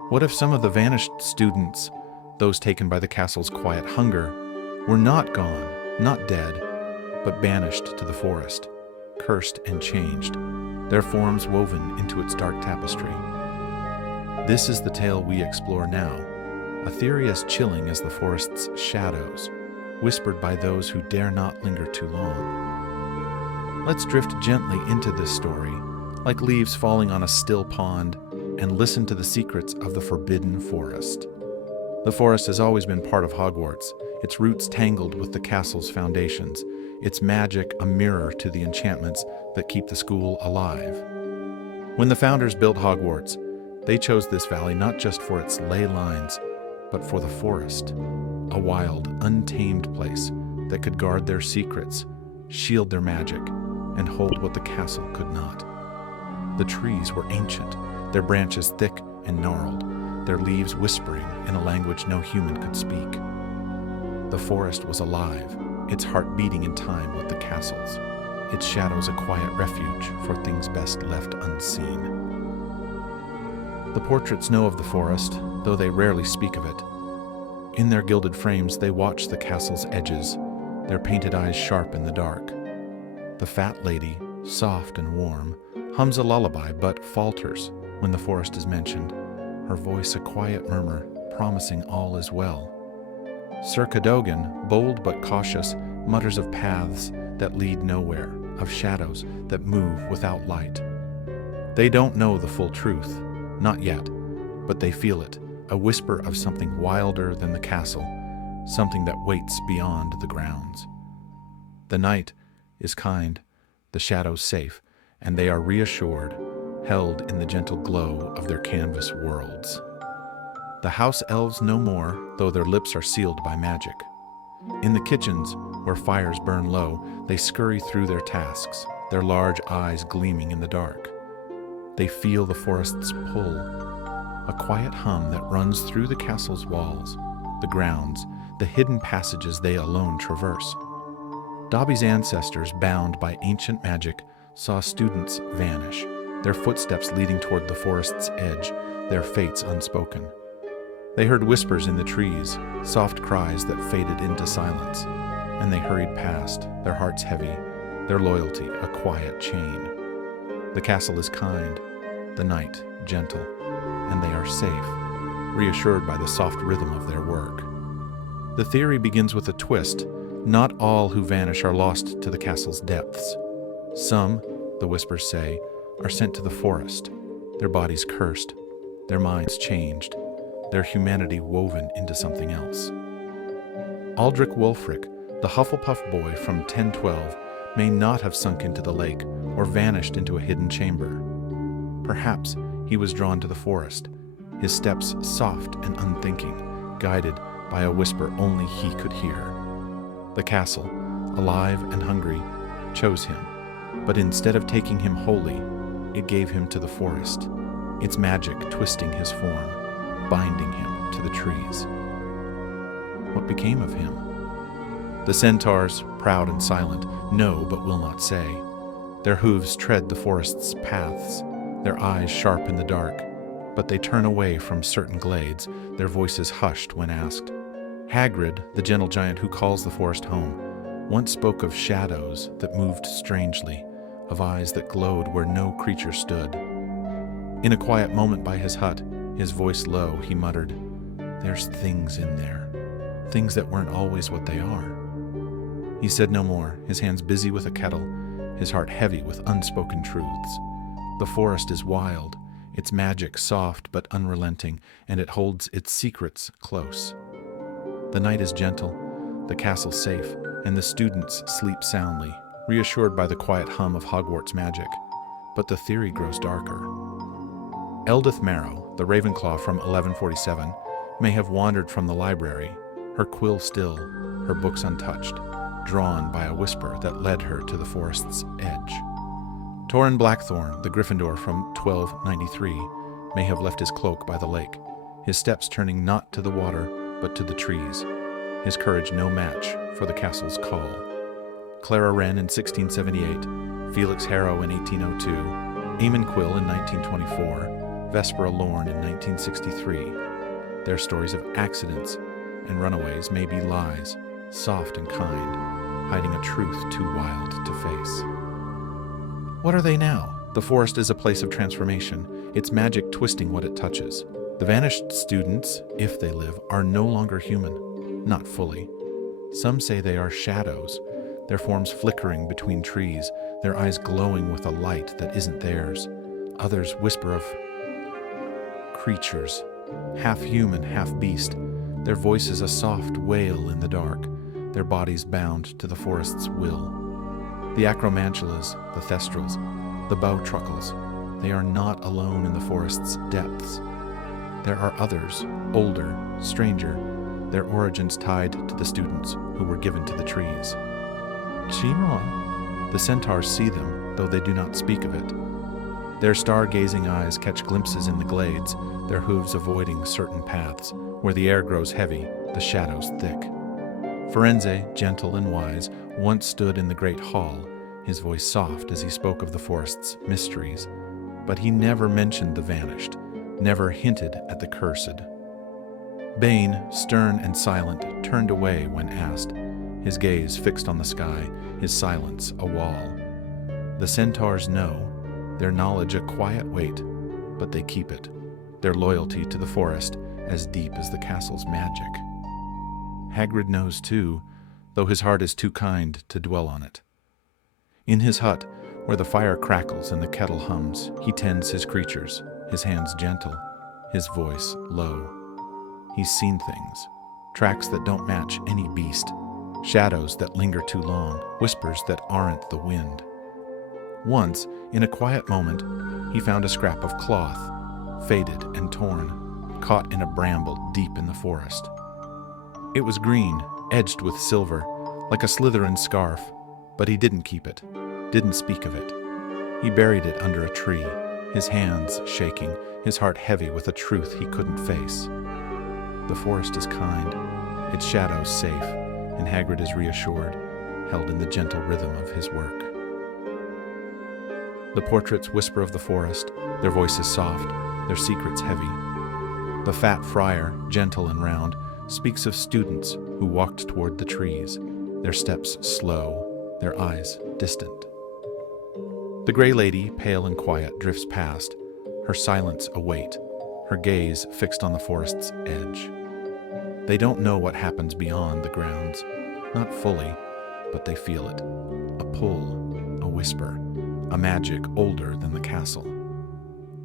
What if some of the vanished students, those taken by the castle's quiet hunger, were not gone, not dead, but banished to the forest, cursed and changed, their forms woven into its dark tapestry? This is the tale we explore now, a theory as chilling as the forest's shadows, whispered by those who dare not linger too long. Let's drift gently into this story, like leaves falling on a still pond, and listen to the secrets of the Forbidden Forest. The forest has always been part of Hogwarts, its roots tangled with the castle's foundations, its magic a mirror to the enchantments that keep the school alive. When the founders built Hogwarts, they chose this valley not just for its ley lines, but for the forest, a wild, untamed place that could guard their secrets, shield their magic, and hold what the castle could not. The trees were ancient, their branches thick and gnarled, their leaves whispering in a language no human could speak. The forest was alive, its heart beating in time with the castle's, its shadows a quiet refuge for things best left unseen. The portraits know of the forest, though they rarely speak of it. In their gilded frames, they watch the castle's edges, their painted eyes sharp in the dark. The fat lady, soft and warm, hums a lullaby but falters when the forest is mentioned, her voice a quiet murmur, promising all is well. Sir Cadogan, bold but cautious, mutters of paths that lead nowhere, of shadows that move without light. They don't know the full truth, not yet, but they feel it, a whisper of something wilder than the castle, something that waits beyond the grounds. The night is kind, the shadows safe, and they are reassured, held in the gentle glow of their canvas worlds. The house elves no more, though their lips are sealed by magic. In the kitchens, where fires burn low, they scurry through their tasks, their large eyes gleaming in the dark. They feel the forest's pull, a quiet hum that runs through the castle's walls, the grounds, the hidden passages they alone traverse. Dobby's ancestors, bound by ancient magic, saw students vanish, their footsteps leading toward the forest's edge, their fates unspoken. They heard whispers in the trees, soft cries that faded into silence, and they hurried past, their hearts heavy, their loyalty a quiet chain. The castle is kind, the night gentle, and they are safe, reassured by the soft rhythm of their work. The theory begins with a twist. Not all who vanish are lost to the castle's depths. Some, the whispers say, are sent to the forest, their bodies cursed, their minds changed, their humanity woven into something else. Aldrich Wulfric, the Hufflepuff boy from 1012, may not have sunk into the lake or vanished into a hidden chamber. Perhaps he was drawn to the forest, his steps soft and unthinking, guided by a whisper only he could hear. The castle, alive and hungry, chose him, but instead of taking him wholly, it gave him to the forest, its magic twisting his form, binding him to the trees. What became of him? The centaurs, proud and silent, know but will not say. Their hooves tread the forest's paths, their eyes sharp in the dark, but they turn away from certain glades, their voices hushed when asked. Hagrid, the gentle giant who calls the forest home, once spoke of shadows that moved strangely, of eyes that glowed where no creature stood. In a quiet moment by his hut, his voice low, he muttered, "There's things in there, things that weren't always what they are." He said no more, his hands busy with a kettle, his heart heavy with unspoken truths. The forest is wild, its magic soft but unrelenting, and it holds its secrets close. The night is gentle, the castle safe, and the students sleep soundly, reassured by the quiet hum of Hogwarts magic. But the theory grows darker. Eldith Marrow, the Ravenclaw from 1147, may have wandered from the library, her quill still, her books untouched, drawn by a whisper that led her to the forest's edge. Torrin Blackthorn, the Gryffindor from 1293, may have left his cloak by the lake, his steps turning not to the water, but to the trees, his courage no match for the castle's call. Clara Wren in 1678, Felix Harrow in 1802, Eamon Quill in 1924, Vespera Lorne in 1963. Their stories of accidents and runaways may be lies, soft and kind, hiding a truth too wild to face. What are they now? The forest is a place of transformation, its magic twisting what it touches. The vanished students, if they live, are no longer human, not fully. Some say they are shadows, their forms flickering between trees, their eyes glowing with a light that isn't theirs. Others whisper of creatures, half human, half beast, their voices a soft wail in the dark, their bodies bound to the forest's will. The acromantulas, the thestrals, the bowtruckles, they are not alone in the forest's depths. There are others, older, stranger, their origins tied to the students who were given to the trees. Chima, the centaurs see them, though they do not speak of it. Their star-gazing eyes catch glimpses in the glades, their hooves avoiding certain paths, where the air grows heavy, the shadows thick. Firenze, gentle and wise, once stood in the great hall, his voice soft as he spoke of the forest's mysteries, but he never mentioned the vanished, never hinted at the cursed. Bane, stern and silent, turned away when asked, his gaze fixed on the sky, his silence a wall. The centaurs know, their knowledge a quiet weight, but they keep it, their loyalty to the forest as deep as the castle's magic. Hagrid knows too, though his heart is too kind to dwell on it. In his hut, where the fire crackles and the kettle hums, he tends his creatures, his hands gentle, his voice low. He's seen things, tracks that don't match any beast, shadows that linger too long, whispers that aren't the wind. Once, in a quiet moment, he found a scrap of cloth, faded and torn, caught in a bramble deep in the forest. It was green, edged with silver, like a Slytherin scarf, but he didn't keep it, didn't speak of it. He buried it under a tree, his hands shaking, his heart heavy with a truth he couldn't face. The forest is kind, its shadows safe, and Hagrid is reassured, held in the gentle rhythm of his work. The portraits whisper of the forest, their voices soft, their secrets heavy. The fat friar, gentle and round, speaks of students who walked toward the trees, their steps slow, their eyes distant. The gray lady, pale and quiet, drifts past, her silence a weight, her gaze fixed on the forest's edge. They don't know what happens beyond the grounds, not fully, but they feel it. A pull, a whisper, a magic older than the castle.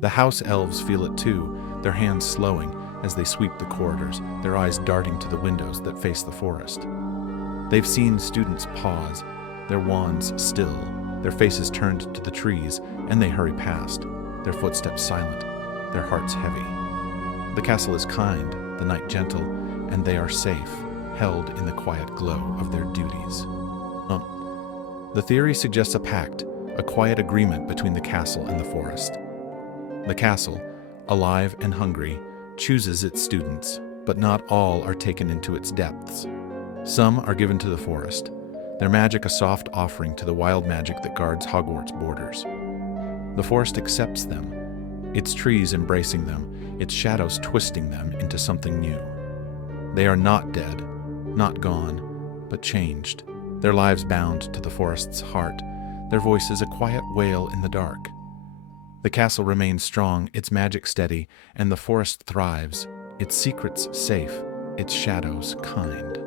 The house elves feel it too, their hands slowing as they sweep the corridors, their eyes darting to the windows that face the forest. They've seen students pause, their wands still, their faces turned to the trees, and they hurry past, their footsteps silent, their hearts heavy. The castle is kind, the night gentle, and they are safe, held in the quiet glow of their duties. The theory suggests a pact, a quiet agreement between the castle and the forest. The castle, alive and hungry, chooses its students, but not all are taken into its depths. Some are given to the forest, their magic a soft offering to the wild magic that guards Hogwarts' borders. The forest accepts them, its trees embracing them, its shadows twisting them into something new. They are not dead, not gone, but changed, their lives bound to the forest's heart, their voices a quiet wail in the dark. The castle remains strong, its magic steady, and the forest thrives, its secrets safe, its shadows kind.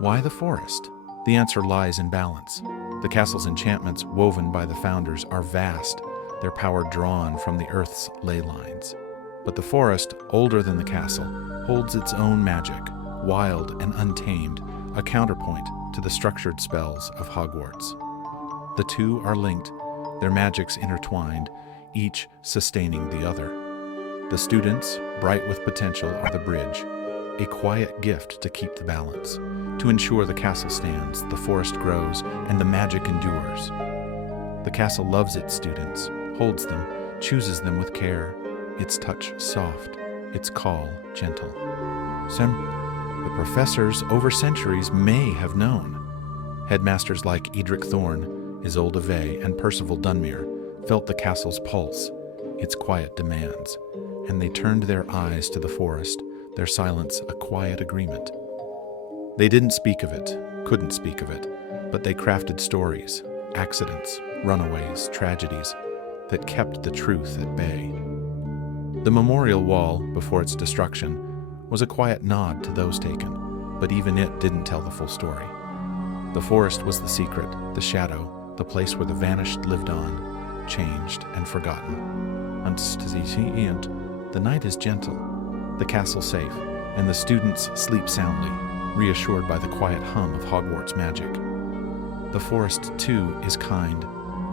Why the forest? The answer lies in balance. The castle's enchantments, woven by the founders, are vast, their power drawn from the earth's ley lines. But the forest, older than the castle, holds its own magic, wild and untamed, a counterpoint to the structured spells of Hogwarts. The two are linked, their magics intertwined, each sustaining the other. The students, bright with potential, are the bridge, a quiet gift to keep the balance, to ensure the castle stands, the forest grows, and the magic endures. The castle loves its students, holds them, chooses them with care, its touch soft, its call gentle. The professors over centuries may have known. Headmasters like Edric Thorne, Isolde Vey, and Percival Dunmere felt the castle's pulse, its quiet demands, and they turned their eyes to the forest, their silence a quiet agreement. They didn't speak of it, couldn't speak of it, but they crafted stories, accidents, runaways, tragedies that kept the truth at bay. The memorial wall, before its destruction, was a quiet nod to those taken, but even it didn't tell the full story. The forest was the secret, the shadow, the place where the vanished lived on, changed and forgotten. The night is gentle, the castle safe, and the students sleep soundly, reassured by the quiet hum of Hogwarts magic. The forest, too, is kind,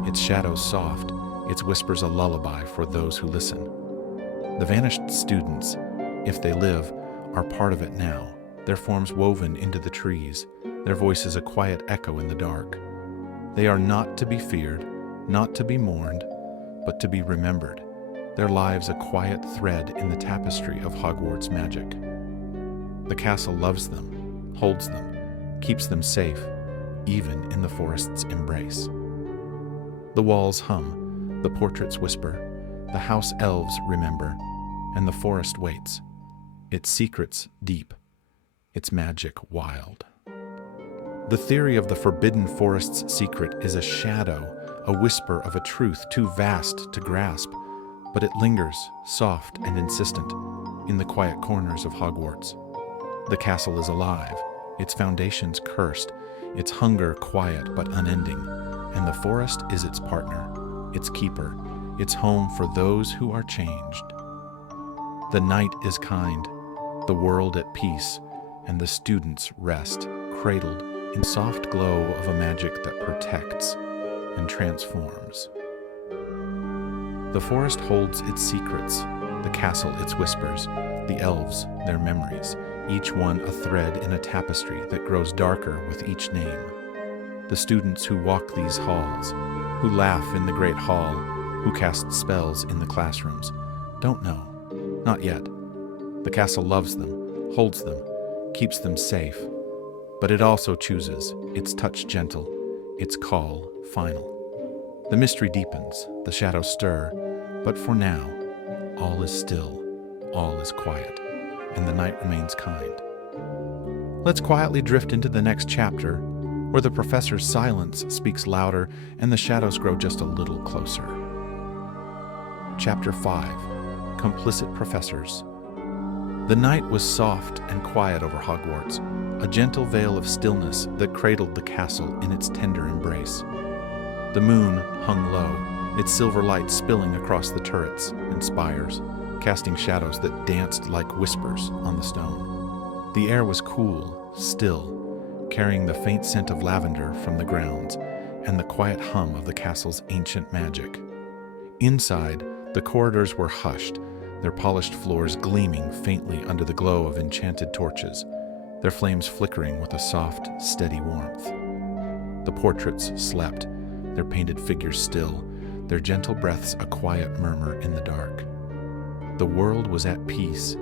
its shadows soft, its whispers a lullaby for those who listen. The vanished students, if they live, are part of it now, their forms woven into the trees, their voices a quiet echo in the dark. They are not to be feared, not to be mourned, but to be remembered, their lives a quiet thread in the tapestry of Hogwarts magic. The castle loves them, holds them, keeps them safe, even in the forest's embrace. The walls hum, the portraits whisper, the house elves remember, and the forest waits, its secrets deep, its magic wild. The theory of the forbidden forest's secret is a shadow, a whisper of a truth too vast to grasp, but it lingers, soft and insistent, in the quiet corners of Hogwarts. The castle is alive, its foundations cursed, its hunger quiet but unending, and the forest is its partner, its keeper, its home for those who are changed. The night is kind, the world at peace, and the students rest, cradled in soft glow of a magic that protects and transforms. The forest holds its secrets, the castle its whispers, the elves their memories, each one a thread in a tapestry that grows darker with each name. The students who walk these halls, who laugh in the great hall, who cast spells in the classrooms, don't know. Not yet. The castle loves them, holds them, keeps them safe. But it also chooses, its touch gentle, its call final. The mystery deepens, the shadows stir, but for now, all is still, all is quiet, and the night remains kind. Let's quietly drift into the next chapter, where the professor's silence speaks louder and the shadows grow just a little closer. Chapter 5: Complicit Professors. The night was soft and quiet over Hogwarts, a gentle veil of stillness that cradled the castle in its tender embrace. The moon hung low, its silver light spilling across the turrets and spires, casting shadows that danced like whispers on the stone. The air was cool, still, carrying the faint scent of lavender from the grounds and the quiet hum of the castle's ancient magic. Inside, the corridors were hushed, their polished floors gleaming faintly under the glow of enchanted torches, their flames flickering with a soft, steady warmth. The portraits slept, their painted figures still, their gentle breaths a quiet murmur in the dark. The world was at peace,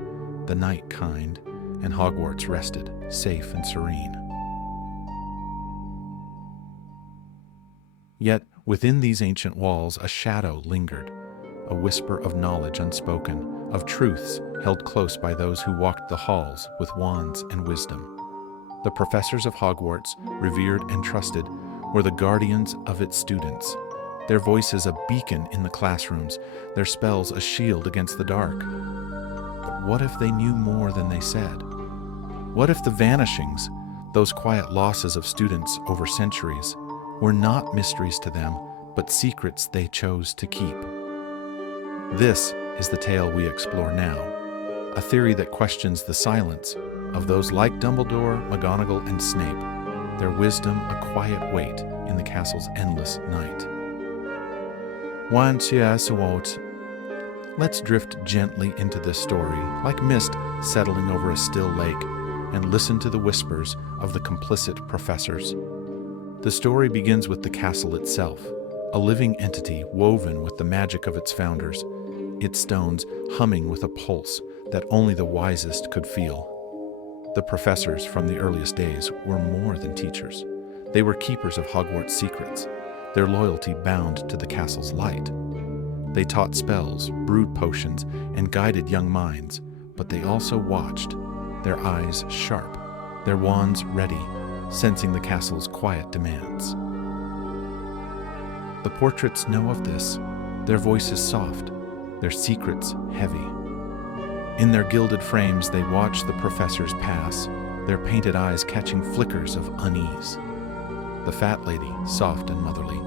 the night kind, and Hogwarts rested, safe and serene. Yet, within these ancient walls, a shadow lingered, a whisper of knowledge unspoken, of truths held close by those who walked the halls with wands and wisdom. The professors of Hogwarts, revered and trusted, were the guardians of its students, their voices a beacon in the classrooms, their spells a shield against the dark. But what if they knew more than they said? What if the vanishings, those quiet losses of students over centuries, were not mysteries to them, but secrets they chose to keep? This is the tale we explore now, a theory that questions the silence of those like Dumbledore, McGonagall, and Snape, their wisdom a quiet weight in the castle's endless night. Let's drift gently into this story, like mist settling over a still lake, and listen to the whispers of the complicit professors. The story begins with the castle itself, a living entity woven with the magic of its founders, its stones humming with a pulse that only the wisest could feel. The professors from the earliest days were more than teachers. They were keepers of Hogwarts' secrets, their loyalty bound to the castle's light. They taught spells, brewed potions, and guided young minds, but they also watched, their eyes sharp, their wands ready, sensing the castle's quiet demands. The portraits know of this, their voices soft, their secrets heavy. In their gilded frames they watch the professors pass, their painted eyes catching flickers of unease. The fat lady, soft and motherly,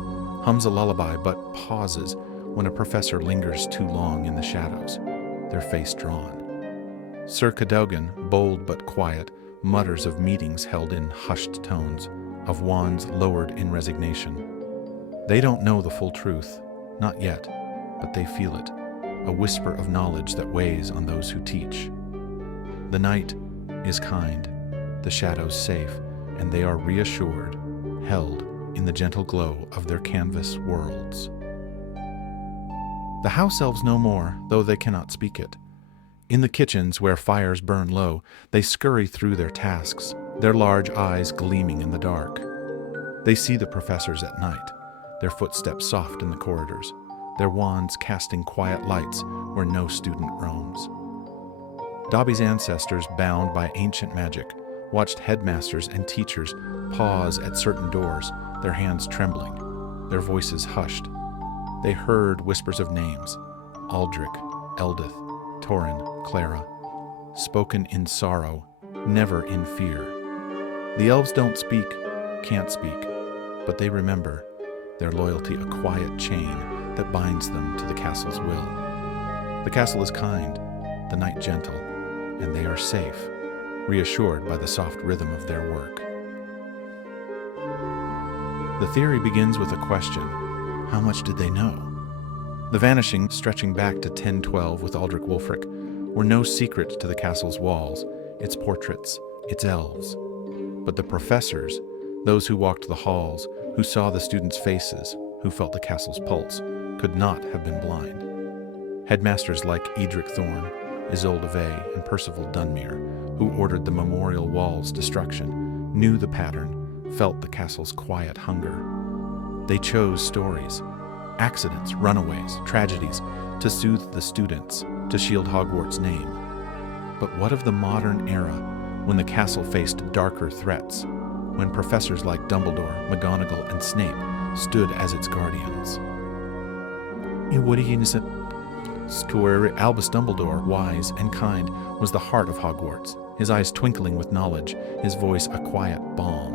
hums a lullaby but pauses when a professor lingers too long in the shadows, their face drawn. Sir Cadogan, bold but quiet, mutters of meetings held in hushed tones, of wands lowered in resignation. They don't know the full truth, not yet, but they feel it, a whisper of knowledge that weighs on those who teach. The night is kind, the shadows safe, and they are reassured, held in the gentle glow of their canvas worlds. The house elves know more, though they cannot speak it. In the kitchens where fires burn low, they scurry through their tasks, their large eyes gleaming in the dark. They see the professors at night, their footsteps soft in the corridors, their wands casting quiet lights where no student roams. Dobby's ancestors, bound by ancient magic, watched headmasters and teachers pause at certain doors, their hands trembling, their voices hushed. They heard whispers of names, Aldrich, Eldith, Torrin, Clara, spoken in sorrow, never in fear. The elves don't speak, can't speak, but they remember, their loyalty a quiet chain that binds them to the castle's will. The castle is kind, the night gentle, and they are safe, reassured by the soft rhythm of their work. The theory begins with a question: how much did they know? The Vanishing, stretching back to 1012 with Aldrich Wulfric, were no secret to the castle's walls, its portraits, its elves. But the professors, those who walked the halls, who saw the students' faces, who felt the castle's pulse, could not have been blind. Headmasters like Edric Thorne, Isolde Vey, and Percival Dunmere, who ordered the memorial wall's destruction, knew the pattern, felt the castle's quiet hunger. They chose stories, accidents, runaways, tragedies, to soothe the students, to shield Hogwarts' name. But what of the modern era, when the castle faced darker threats, when professors like Dumbledore, McGonagall, and Snape stood as its guardians? Albus Dumbledore, wise and kind, was the heart of Hogwarts, his eyes twinkling with knowledge, his voice a quiet balm.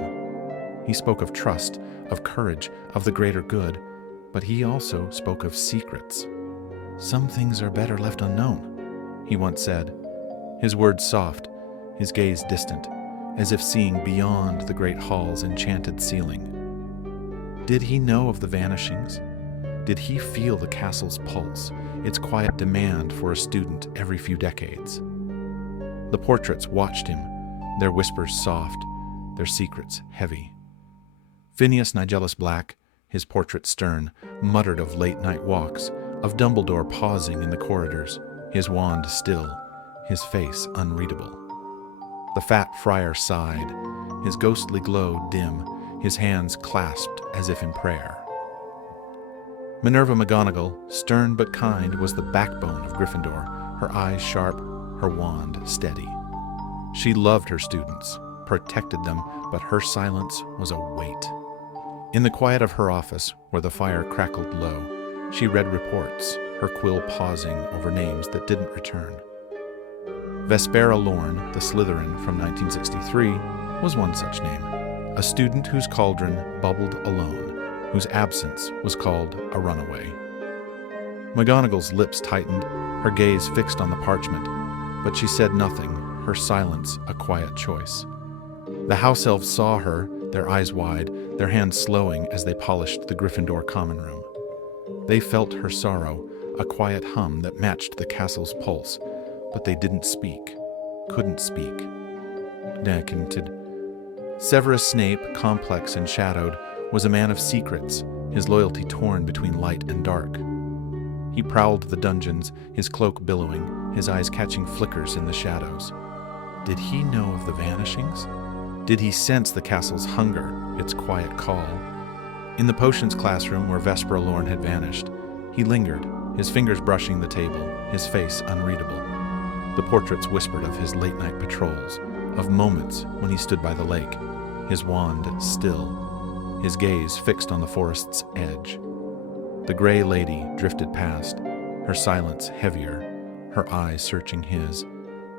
He spoke of trust, of courage, of the greater good, but he also spoke of secrets. "Some things are better left unknown," he once said, his words soft, his gaze distant, as if seeing beyond the great hall's enchanted ceiling. Did he know of the vanishings? Did he feel the castle's pulse, its quiet demand for a student every few decades? The portraits watched him, their whispers soft, their secrets heavy. Phineas Nigellus Black, his portrait stern, muttered of late-night walks, of Dumbledore pausing in the corridors, his wand still, his face unreadable. The fat friar sighed, his ghostly glow dim, his hands clasped as if in prayer. Minerva McGonagall, stern but kind, was the backbone of Gryffindor, her eyes sharp, her wand steady. She loved her students, protected them, but her silence was a weight. In the quiet of her office, where the fire crackled low, she read reports, her quill pausing over names that didn't return. Vespera Lorne, the Slytherin from 1963, was one such name, a student whose cauldron bubbled alone, whose absence was called a runaway. McGonagall's lips tightened, her gaze fixed on the parchment, but she said nothing, her silence a quiet choice. The house elves saw her, their eyes wide, their hands slowing as they polished the Gryffindor common room. They felt her sorrow, a quiet hum that matched the castle's pulse, but they didn't speak, couldn't speak. Severus Snape, complex and shadowed, was a man of secrets, his loyalty torn between light and dark. He prowled the dungeons, his cloak billowing, his eyes catching flickers in the shadows. Did he know of the vanishings? Did he sense the castle's hunger, its quiet call? In the potions classroom where Vespera Lorne had vanished, he lingered, his fingers brushing the table, his face unreadable. The portraits whispered of his late-night patrols, of moments when he stood by the lake, his wand still, his gaze fixed on the forest's edge. The gray lady drifted past, her silence heavier, her eyes searching his,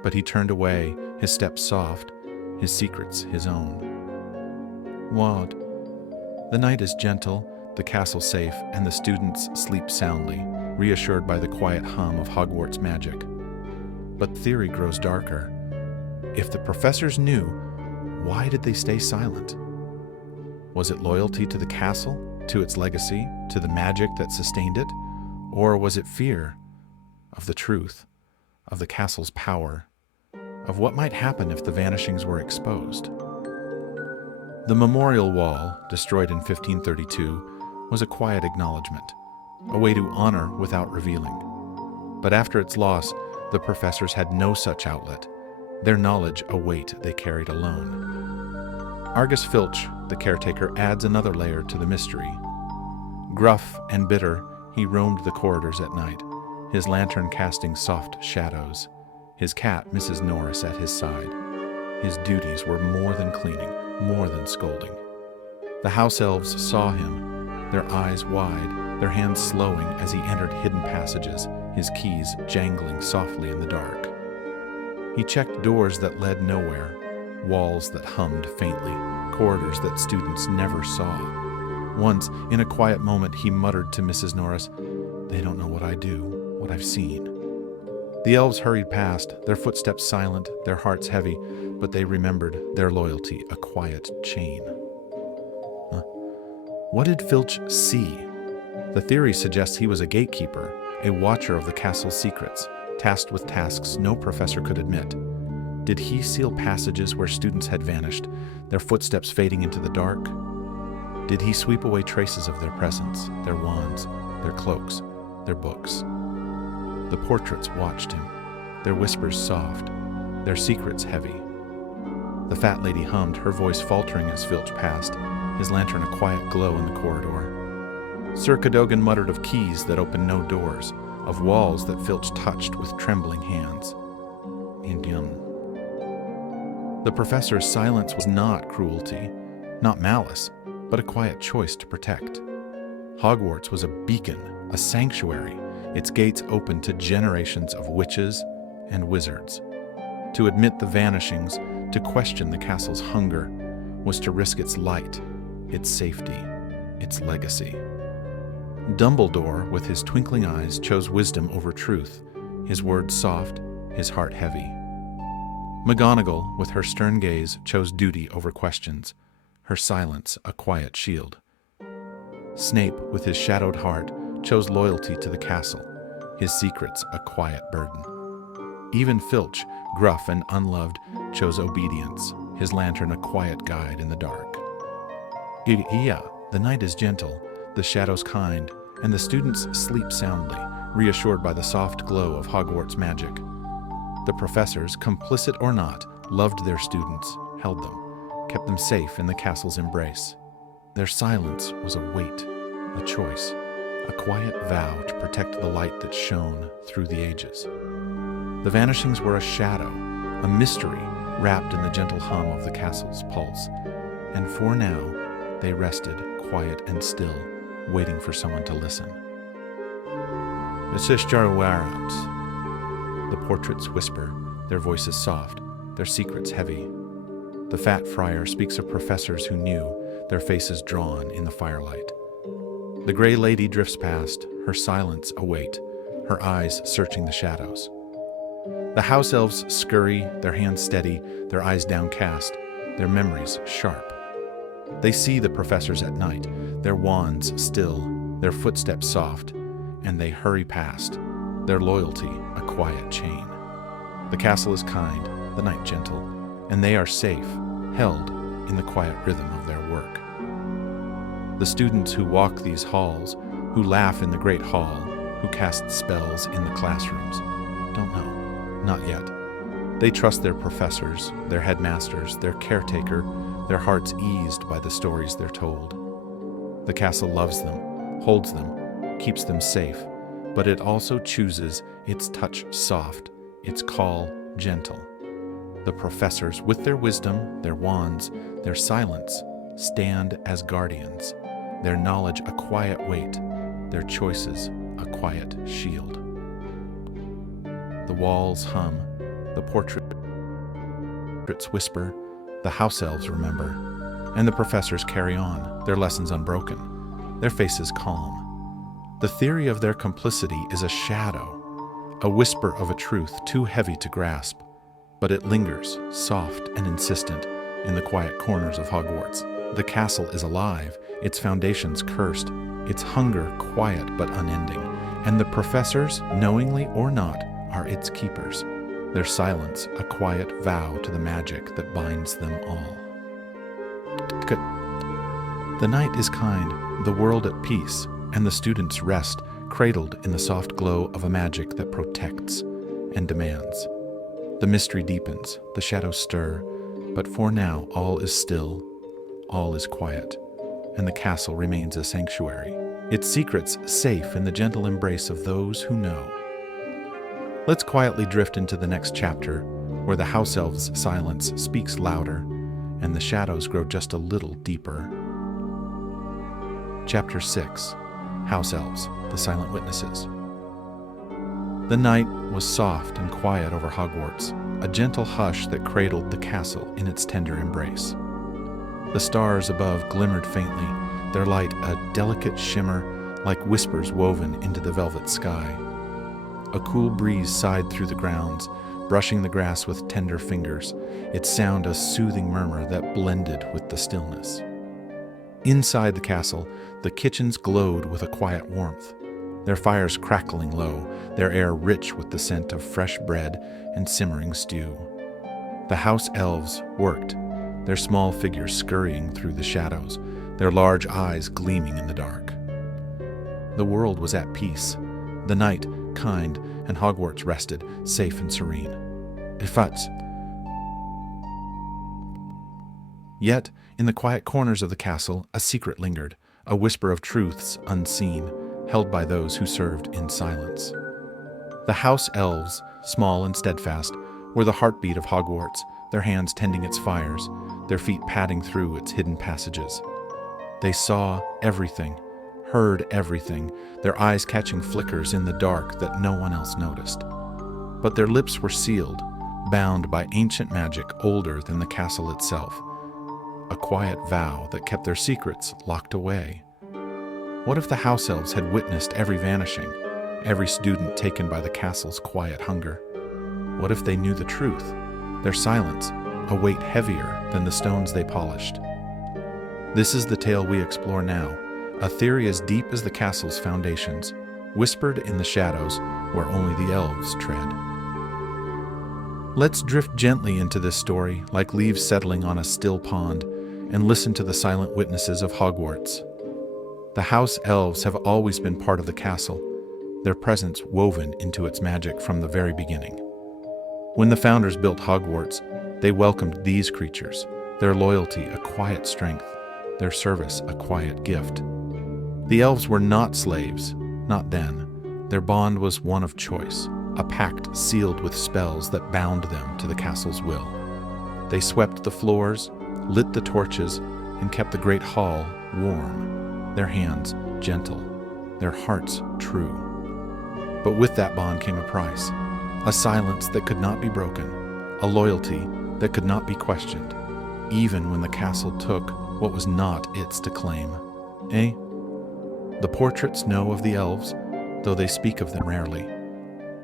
but he turned away, his steps soft, his secrets his own. Ward, the night is gentle, the castle safe, and the students sleep soundly, reassured by the quiet hum of Hogwarts magic. But theory grows darker. If the professors knew, why did they stay silent? Was it loyalty to the castle, to its legacy, to the magic that sustained it? Or was it fear of the truth, of the castle's power, of what might happen if the vanishings were exposed? The memorial wall, destroyed in 1532, was a quiet acknowledgement, a way to honor without revealing. But after its loss, the professors had no such outlet, their knowledge a weight they carried alone. Argus Filch, the caretaker, adds another layer to the mystery. Gruff and bitter, he roamed the corridors at night, his lantern casting soft shadows, his cat, Mrs. Norris, at his side. His duties were more than cleaning, more than scolding. The house elves saw him, their eyes wide, their hands slowing as he entered hidden passages, his keys jangling softly in the dark. He checked doors that led nowhere, walls that hummed faintly, corridors that students never saw. Once, in a quiet moment, he muttered to Mrs. Norris, "They don't know what I do, what I've seen." The elves hurried past, their footsteps silent, their hearts heavy, but they remembered their loyalty, a quiet chain. What did Filch see? The theory suggests he was a gatekeeper, a watcher of the castle's secrets, tasked with tasks no professor could admit. Did he seal passages where students had vanished, their footsteps fading into the dark? Did he sweep away traces of their presence, their wands, their cloaks, their books? The portraits watched him, their whispers soft, their secrets heavy. The fat lady hummed, her voice faltering as Filch passed, his lantern a quiet glow in the corridor. Sir Cadogan muttered of keys that opened no doors, of walls that Filch touched with trembling hands. Indium. The professor's silence was not cruelty, not malice, but a quiet choice to protect. Hogwarts was a beacon, a sanctuary, its gates open to generations of witches and wizards. To admit the vanishings, to question the castle's hunger, was to risk its light, its safety, its legacy. Dumbledore, with his twinkling eyes, chose wisdom over truth, his words soft, his heart heavy. McGonagall, with her stern gaze, chose duty over questions, her silence a quiet shield. Snape, with his shadowed heart, chose loyalty to the castle, his secrets a quiet burden. Even Filch, gruff and unloved, chose obedience, his lantern a quiet guide in the dark. The night is gentle, the shadows kind, and the students sleep soundly, reassured by the soft glow of Hogwarts magic. The professors, complicit or not, loved their students, held them, kept them safe in the castle's embrace. Their silence was a weight, a choice, a quiet vow to protect the light that shone through the ages. The vanishings were a shadow, a mystery wrapped in the gentle hum of the castle's pulse, and for now they rested quiet and still, waiting for someone to listen. The portraits whisper, their voices soft, their secrets heavy. The fat friar speaks of professors who knew, their faces drawn in the firelight. The gray lady drifts past, her silence a weight, her eyes searching the shadows. The house elves scurry, their hands steady, their eyes downcast, their memories sharp. They see the professors at night, their wands still, their footsteps soft, and they hurry past, their loyalty a quiet chain. The castle is kind, the night gentle, and they are safe, held in the quiet rhythm of their work. The students who walk these halls, who laugh in the great hall, who cast spells in the classrooms, don't know, not yet. They trust their professors, their headmasters, their caretaker, their hearts eased by the stories they're told. The castle loves them, holds them, keeps them safe, but it also chooses its touch soft, its call gentle. The professors, with their wisdom, their wands, their silence, stand as guardians, their knowledge a quiet weight, their choices a quiet shield. The walls hum, the portraits whisper, the house elves remember, and the professors carry on, their lessons unbroken, their faces calm. The theory of their complicity is a shadow, a whisper of a truth too heavy to grasp, but it lingers, soft and insistent, in the quiet corners of Hogwarts. The castle is alive, its foundations cursed, its hunger quiet but unending, and the professors, knowingly or not, are its keepers, their silence a quiet vow to the magic that binds them all. The night is kind, the world at peace, and the students rest, cradled in the soft glow of a magic that protects and demands. The mystery deepens, the shadows stir, but for now all is still, all is quiet, and the castle remains a sanctuary, its secrets safe in the gentle embrace of those who know. Let's quietly drift into the next chapter, where the house elves' silence speaks louder, and the shadows grow just a little deeper. Chapter 6. House Elves, the Silent Witnesses. The night was soft and quiet over Hogwarts, a gentle hush that cradled the castle in its tender embrace. The stars above glimmered faintly, their light a delicate shimmer like whispers woven into the velvet sky. A cool breeze sighed through the grounds, brushing the grass with tender fingers, its sound a soothing murmur that blended with the stillness. Inside the castle, the kitchens glowed with a quiet warmth, their fires crackling low, their air rich with the scent of fresh bread and simmering stew. The house elves worked, their small figures scurrying through the shadows, their large eyes gleaming in the dark. The world was at peace, the night kind, and Hogwarts rested, safe and serene. Ifats. Yet, in the quiet corners of the castle, a secret lingered, a whisper of truths unseen, held by those who served in silence. The house elves, small and steadfast, were the heartbeat of Hogwarts, their hands tending its fires, their feet padding through its hidden passages. They saw everything, heard everything, their eyes catching flickers in the dark that no one else noticed. But their lips were sealed, bound by ancient magic older than the castle itself, a quiet vow that kept their secrets locked away. What if the house elves had witnessed every vanishing, every student taken by the castle's quiet hunger? What if they knew the truth, their silence, a weight heavier than the stones they polished? This is the tale we explore now, a theory as deep as the castle's foundations, whispered in the shadows where only the elves tread. Let's drift gently into this story like leaves settling on a still pond and listen to the silent witnesses of Hogwarts. The house elves have always been part of the castle, their presence woven into its magic from the very beginning. When the founders built Hogwarts, they welcomed these creatures, their loyalty a quiet strength, their service a quiet gift. The elves were not slaves, not then. Their bond was one of choice, a pact sealed with spells that bound them to the castle's will. They swept the floors, lit the torches, and kept the great hall warm, their hands gentle, their hearts true. But with that bond came a price, a silence that could not be broken, a loyalty that could not be questioned, even when the castle took what was not its to claim. The portraits know of the elves, though they speak of them rarely.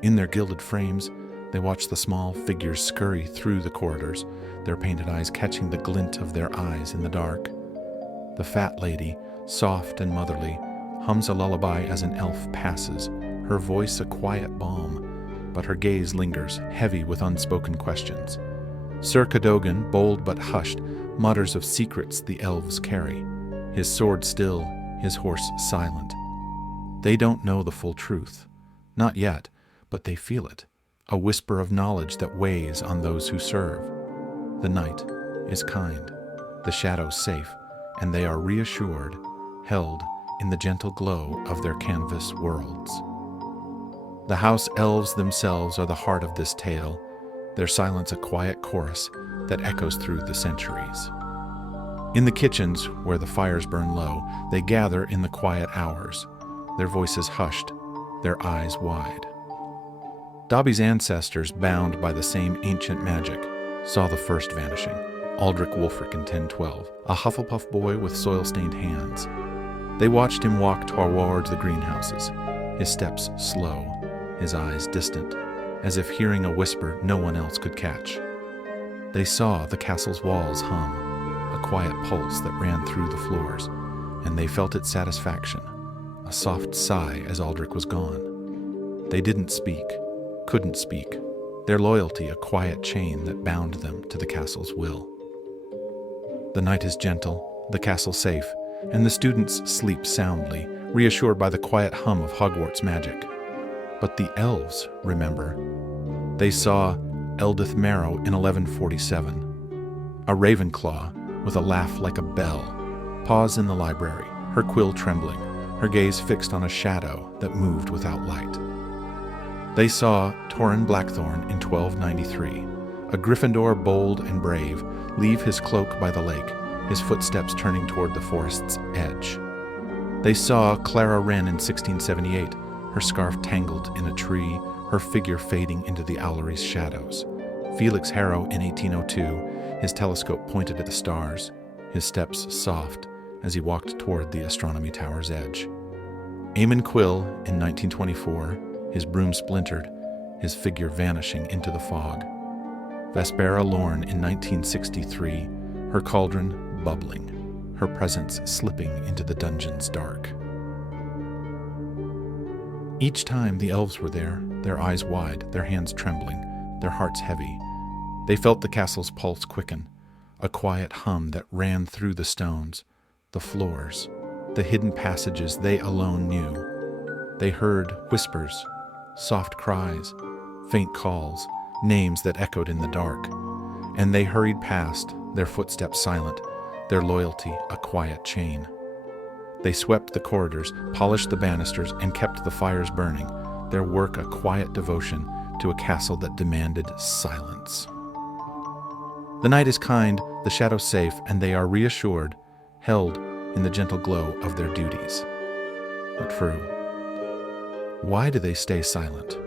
In their gilded frames, they watch the small figures scurry through the corridors, their painted eyes catching the glint of their eyes in the dark. The fat lady, soft and motherly, hums a lullaby as an elf passes, her voice a quiet balm, but her gaze lingers, heavy with unspoken questions. Sir Cadogan, bold but hushed, mutters of secrets the elves carry, his sword still, his horse silent. They don't know the full truth. Not yet, but they feel it, a whisper of knowledge that weighs on those who serve. The night is kind, the shadows safe, and they are reassured, held in the gentle glow of their canvas worlds. The house elves themselves are the heart of this tale, their silence a quiet chorus that echoes through the centuries. In the kitchens, where the fires burn low, they gather in the quiet hours, their voices hushed, their eyes wide. Dobby's ancestors, bound by the same ancient magic, saw the first vanishing, Aldrich Wulfric in 1012, a Hufflepuff boy with soil-stained hands. They watched him walk towards the greenhouses, his steps slow, his eyes distant, as if hearing a whisper no one else could catch. They saw the castle's walls hum, a quiet pulse that ran through the floors, and they felt its satisfaction, a soft sigh as Aldrich was gone. They didn't speak, couldn't speak, their loyalty a quiet chain that bound them to the castle's will. The night is gentle, the castle safe, and the students sleep soundly, reassured by the quiet hum of Hogwarts magic. But the elves remember. They saw Eldith Marrow in 1147, a Ravenclaw with a laugh like a bell, pause in the library, her quill trembling, her gaze fixed on a shadow that moved without light. They saw Torrin Blackthorn in 1293, a Gryffindor bold and brave, leave his cloak by the lake, his footsteps turning toward the forest's edge. They saw Clara Wren in 1678, her scarf tangled in a tree, her figure fading into the owlery's shadows. Felix Harrow in 1802, his telescope pointed at the stars, his steps soft as he walked toward the astronomy tower's edge. Eamon Quill in 1924, his broom splintered, his figure vanishing into the fog. Vespera Lorne in 1963, her cauldron bubbling, her presence slipping into the dungeon's dark. Each time the elves were there, their eyes wide, their hands trembling, their hearts heavy. They felt the castle's pulse quicken, a quiet hum that ran through the stones, the floors, the hidden passages they alone knew. They heard whispers, soft cries, faint calls, names that echoed in the dark. And they hurried past, their footsteps silent, their loyalty a quiet chain. They swept the corridors, polished the banisters, and kept the fires burning, their work a quiet devotion to a castle that demanded silence. The night is kind, the shadows safe, and they are reassured, held in the gentle glow of their duties. But why do they stay silent?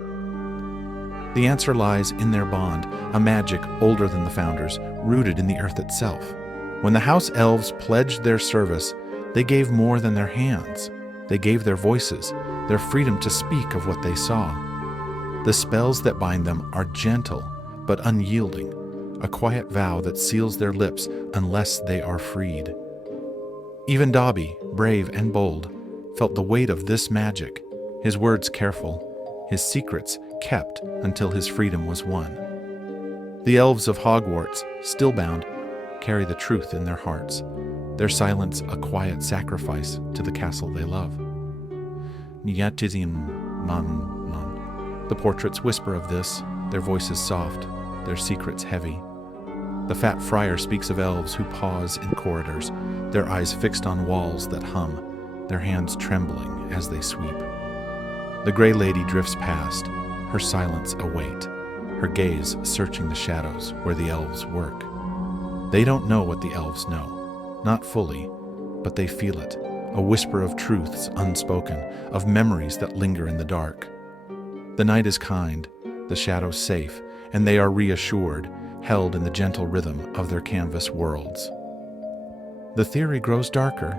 The answer lies in their bond, a magic older than the founders, rooted in the earth itself. When the house elves pledged their service, they gave more than their hands. They gave their voices, their freedom to speak of what they saw. The spells that bind them are gentle but unyielding, a quiet vow that seals their lips unless they are freed. Even Dobby, brave and bold, felt the weight of this magic, his words careful, his secrets kept until his freedom was won. The elves of Hogwarts, still bound, carry the truth in their hearts, their silence a quiet sacrifice to the castle they love. The portraits whisper of this, their voices soft, their secrets heavy. The fat friar speaks of elves who pause in corridors, their eyes fixed on walls that hum, their hands trembling as they sweep. The gray lady drifts past, her silence a weight, her gaze searching the shadows where the elves work. They don't know what the elves know, not fully, but they feel it, a whisper of truths unspoken, of memories that linger in the dark. The night is kind, the shadows safe, and they are reassured, held in the gentle rhythm of their canvas worlds. The theory grows darker.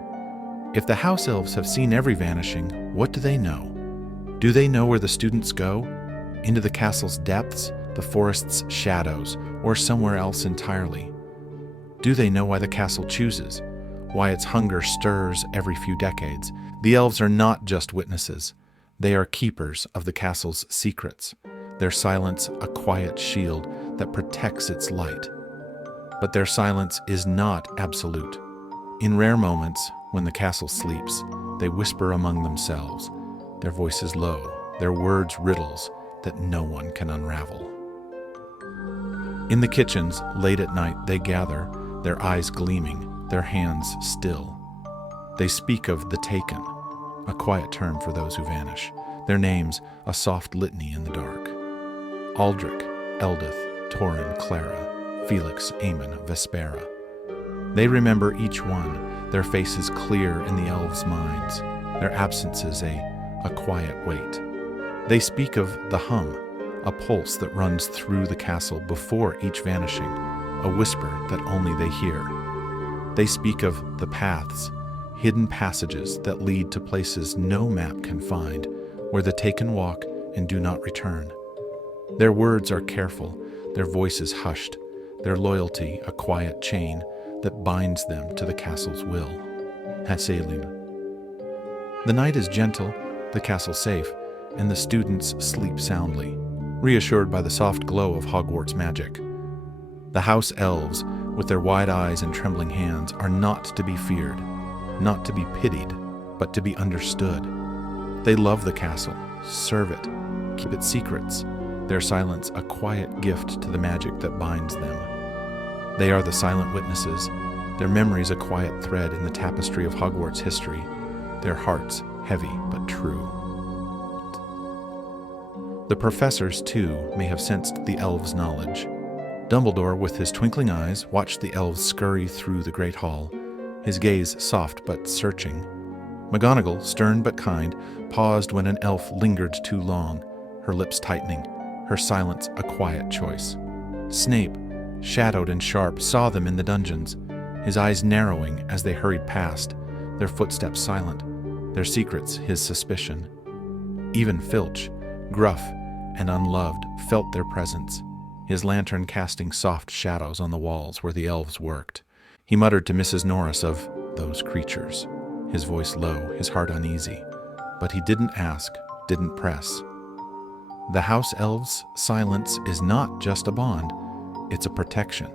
If the house elves have seen every vanishing, what do they know? Do they know where the students go? Into the castle's depths, the forest's shadows, or somewhere else entirely? Do they know why the castle chooses? Why its hunger stirs every few decades? The elves are not just witnesses. They are keepers of the castle's secrets, their silence a quiet shield that protects its light. But their silence is not absolute. In rare moments, when the castle sleeps, they whisper among themselves, their voices low, their words riddles that no one can unravel. In the kitchens, late at night, they gather, their eyes gleaming, their hands still. They speak of the taken, a quiet term for those who vanish, their names a soft litany in the dark. Aldrich, Eldith, Torin, Clara, Felix, Aemon, Vespera. They remember each one, their faces clear in the elves' minds, their absences a quiet weight. They speak of the hum, a pulse that runs through the castle before each vanishing, a whisper that only they hear. They speak of the paths, hidden passages that lead to places no map can find, where the taken walk and do not return. Their words are careful, their voices hushed, their loyalty a quiet chain that binds them to the castle's will. Haselin. The night is gentle, the castle safe, and the students sleep soundly, reassured by the soft glow of Hogwarts magic. The house elves, with their wide eyes and trembling hands, are not to be feared, not to be pitied, but to be understood. They love the castle, serve it, keep its secrets, their silence a quiet gift to the magic that binds them. They are the silent witnesses, their memories a quiet thread in the tapestry of Hogwarts history, their hearts heavy but true. The professors, too, may have sensed the elves' knowledge. Dumbledore, with his twinkling eyes, watched the elves scurry through the great hall, his gaze soft but searching. McGonagall, stern but kind, paused when an elf lingered too long, her lips tightening, her silence a quiet choice. Snape, shadowed and sharp, saw them in the dungeons, his eyes narrowing as they hurried past, their footsteps silent, their secrets his suspicion. Even Filch, gruff and unloved, felt their presence, his lantern casting soft shadows on the walls where the elves worked. He muttered to Mrs. Norris of those creatures, his voice low, his heart uneasy. But he didn't ask, didn't press. The house elves' silence is not just a bond, it's a protection.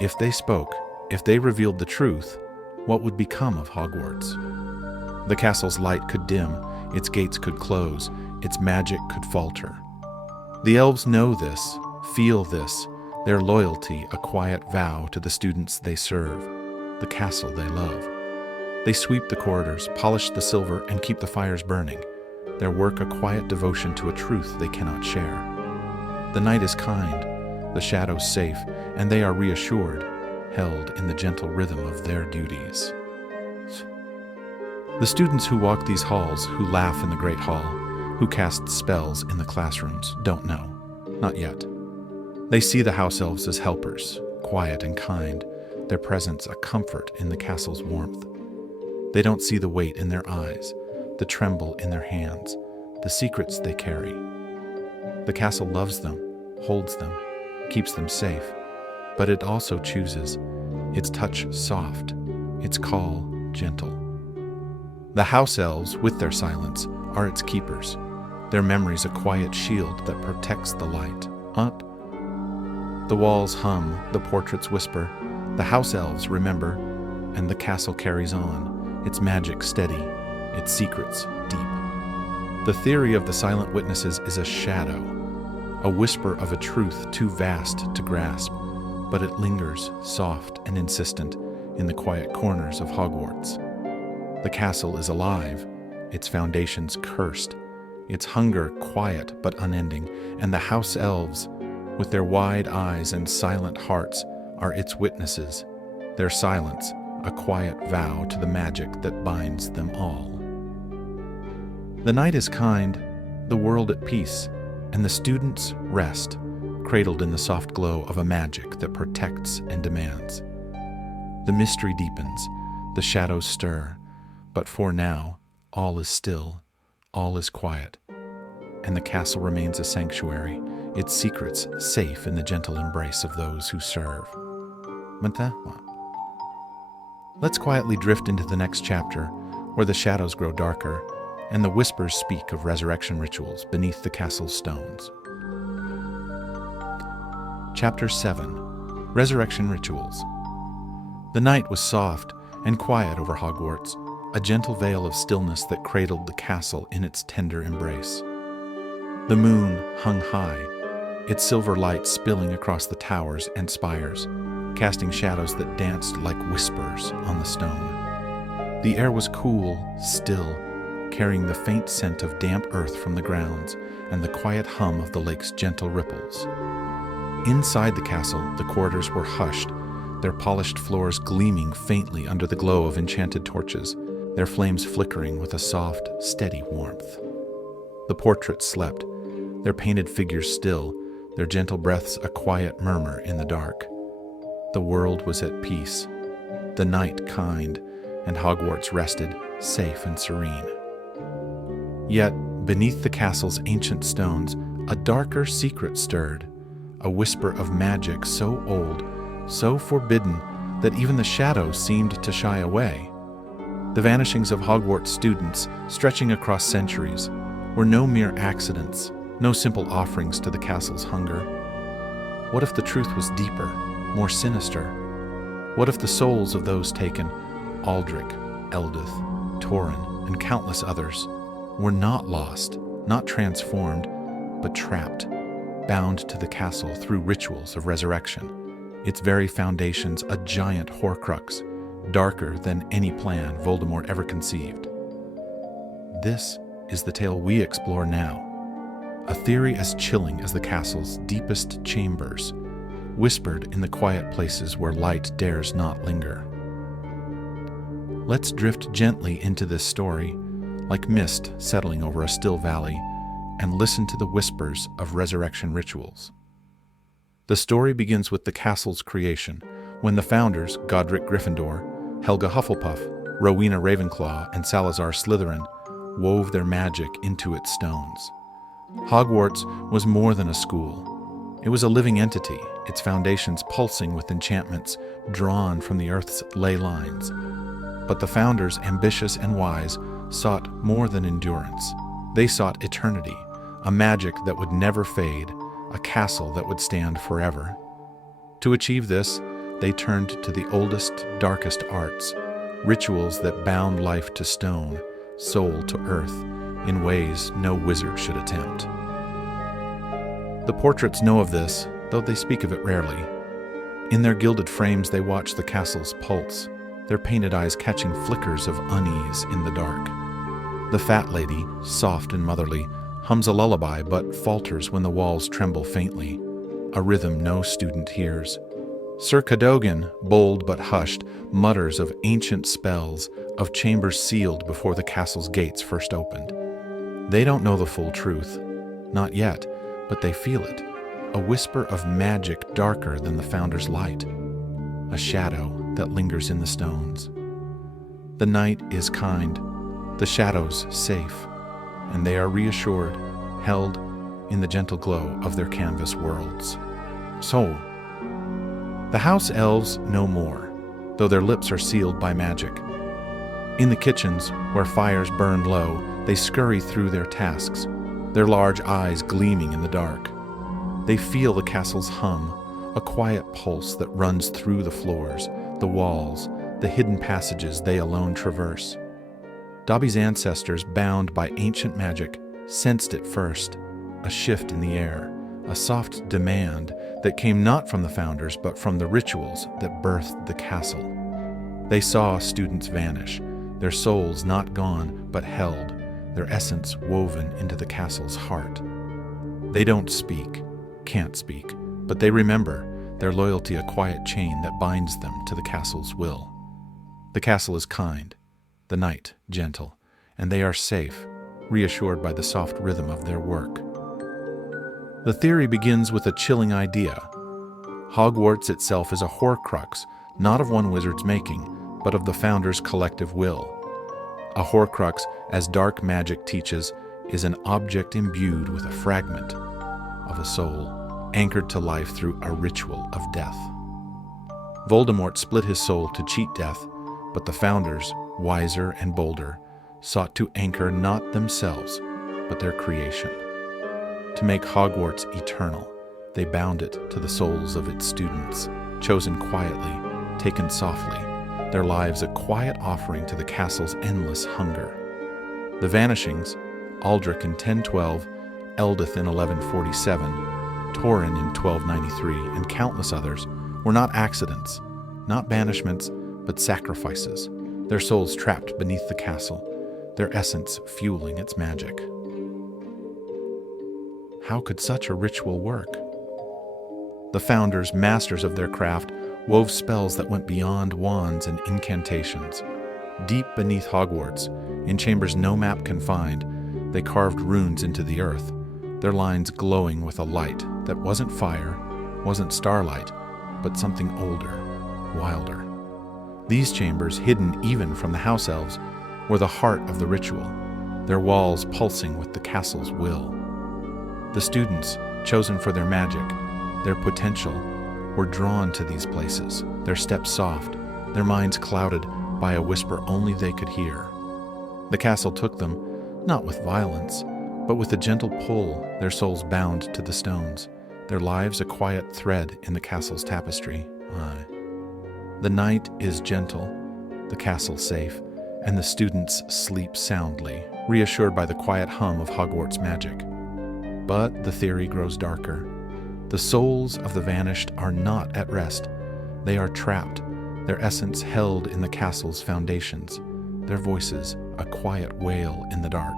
If they spoke, if they revealed the truth, what would become of Hogwarts? The castle's light could dim, its gates could close, its magic could falter. The elves know this, feel this, their loyalty a quiet vow to the students they serve, the castle they love. They sweep the corridors, polish the silver, and keep the fires burning, their work a quiet devotion to a truth they cannot share. The night is kind, the shadows safe, and they are reassured, held in the gentle rhythm of their duties. The students who walk these halls, who laugh in the great hall, who cast spells in the classrooms, don't know. Not yet. They see the house elves as helpers, quiet and kind, their presence a comfort in the castle's warmth. They don't see the weight in their eyes, the tremble in their hands, the secrets they carry. The castle loves them, holds them, keeps them safe, but it also chooses, its touch soft, its call gentle. The house elves, with their silence, are its keepers, their memories a quiet shield that protects the light. Up. The walls hum, the portraits whisper, the house elves remember, and the castle carries on, its magic steady, its secrets deep. The theory of the silent witnesses is a shadow, a whisper of a truth too vast to grasp, but it lingers, soft and insistent, in the quiet corners of Hogwarts. The castle is alive, its foundations cursed, its hunger quiet but unending, and the house elves, with their wide eyes and silent hearts, are its witnesses, their silence a quiet vow to the magic that binds them all. The night is kind, the world at peace, and the students rest, cradled in the soft glow of a magic that protects and demands. The mystery deepens, the shadows stir, but for now, all is still, all is quiet, and the castle remains a sanctuary, its secrets safe in the gentle embrace of those who serve. Let's quietly drift into the next chapter, where the shadows grow darker, and the whispers speak of resurrection rituals beneath the castle's stones. Chapter 7. Resurrection Rituals. The night was soft and quiet over Hogwarts, a gentle veil of stillness that cradled the castle in its tender embrace. The moon hung high, its silver light spilling across the towers and spires, casting shadows that danced like whispers on the stone. The air was cool, still, carrying the faint scent of damp earth from the grounds and the quiet hum of the lake's gentle ripples. Inside the castle, the corridors were hushed, their polished floors gleaming faintly under the glow of enchanted torches, their flames flickering with a soft, steady warmth. The portraits slept, their painted figures still, their gentle breaths a quiet murmur in the dark. The world was at peace, the night kind, and Hogwarts rested, safe and serene. Yet, beneath the castle's ancient stones, a darker secret stirred, a whisper of magic so old, so forbidden, that even the shadows seemed to shy away. The vanishings of Hogwarts students, stretching across centuries, were no mere accidents, no simple offerings to the castle's hunger. What if the truth was deeper, more sinister? What if the souls of those taken, Aldrich, Eldith, Torrin, and countless others, were not lost, not transformed, but trapped, bound to the castle through rituals of resurrection, its very foundations a giant Horcrux, darker than any plan Voldemort ever conceived? This is the tale we explore now, a theory as chilling as the castle's deepest chambers, whispered in the quiet places where light dares not linger. Let's drift gently into this story, like mist settling over a still valley, and listen to the whispers of resurrection rituals. The story begins with the castle's creation, when the founders, Godric Gryffindor, Helga Hufflepuff, Rowena Ravenclaw, and Salazar Slytherin, wove their magic into its stones. Hogwarts was more than a school. It was a living entity, its foundations pulsing with enchantments drawn from the earth's ley lines. But the founders, ambitious and wise, sought more than endurance. They sought eternity, a magic that would never fade, a castle that would stand forever. To achieve this, they turned to the oldest, darkest arts, rituals that bound life to stone, soul to earth, in ways no wizard should attempt. The portraits know of this, though they speak of it rarely. In their gilded frames they watch the castle's pulse, their painted eyes catching flickers of unease in the dark. The fat lady, soft and motherly, hums a lullaby but falters when the walls tremble faintly, a rhythm no student hears. Sir Cadogan, bold but hushed, mutters of ancient spells, of chambers sealed before the castle's gates first opened. They don't know the full truth, not yet, but they feel it, a whisper of magic darker than the Founder's light, a shadow that lingers in the stones. The night is kind, the shadows safe, and they are reassured, held in the gentle glow of their canvas worlds. So, the house elves know more, though their lips are sealed by magic. In the kitchens, where fires burn low, they scurry through their tasks, their large eyes gleaming in the dark. They feel the castle's hum, a quiet pulse that runs through the floors, the walls, the hidden passages they alone traverse. Dobby's ancestors, bound by ancient magic, sensed it first, a shift in the air, a soft demand that came not from the Founders but from the rituals that birthed the castle. They saw students vanish, their souls not gone but held, their essence woven into the castle's heart. They don't speak, can't speak, but they remember, their loyalty a quiet chain that binds them to the castle's will. The castle is kind, the night gentle, and they are safe, reassured by the soft rhythm of their work. The theory begins with a chilling idea. Hogwarts itself is a Horcrux, not of one wizard's making, but of the Founder's collective will. A Horcrux, as dark magic teaches, is an object imbued with a fragment of a soul, anchored to life through a ritual of death. Voldemort split his soul to cheat death, but the Founders, wiser and bolder, sought to anchor not themselves, but their creation. To make Hogwarts eternal, they bound it to the souls of its students, chosen quietly, taken softly, their lives a quiet offering to the castle's endless hunger. The Vanishings, Aldrich in 1012, Eldith in 1147, Torrin in 1293, and countless others, were not accidents, not banishments, but sacrifices, their souls trapped beneath the castle, their essence fueling its magic. How could such a ritual work? The Founders, masters of their craft, wove spells that went beyond wands and incantations. Deep beneath Hogwarts, in chambers no map can find, they carved runes into the earth, their lines glowing with a light that wasn't fire, wasn't starlight, but something older, wilder. These chambers, hidden even from the house elves, were the heart of the ritual, their walls pulsing with the castle's will. The students, chosen for their magic, their potential, were drawn to these places, their steps soft, their minds clouded by a whisper only they could hear. The castle took them, not with violence, but with a gentle pull, their souls bound to the stones, their lives a quiet thread in the castle's tapestry. The night is gentle, the castle safe, and the students sleep soundly, reassured by the quiet hum of Hogwarts magic. But the theory grows darker. The souls of the vanished are not at rest. They are trapped, their essence held in the castle's foundations, their voices a quiet wail in the dark.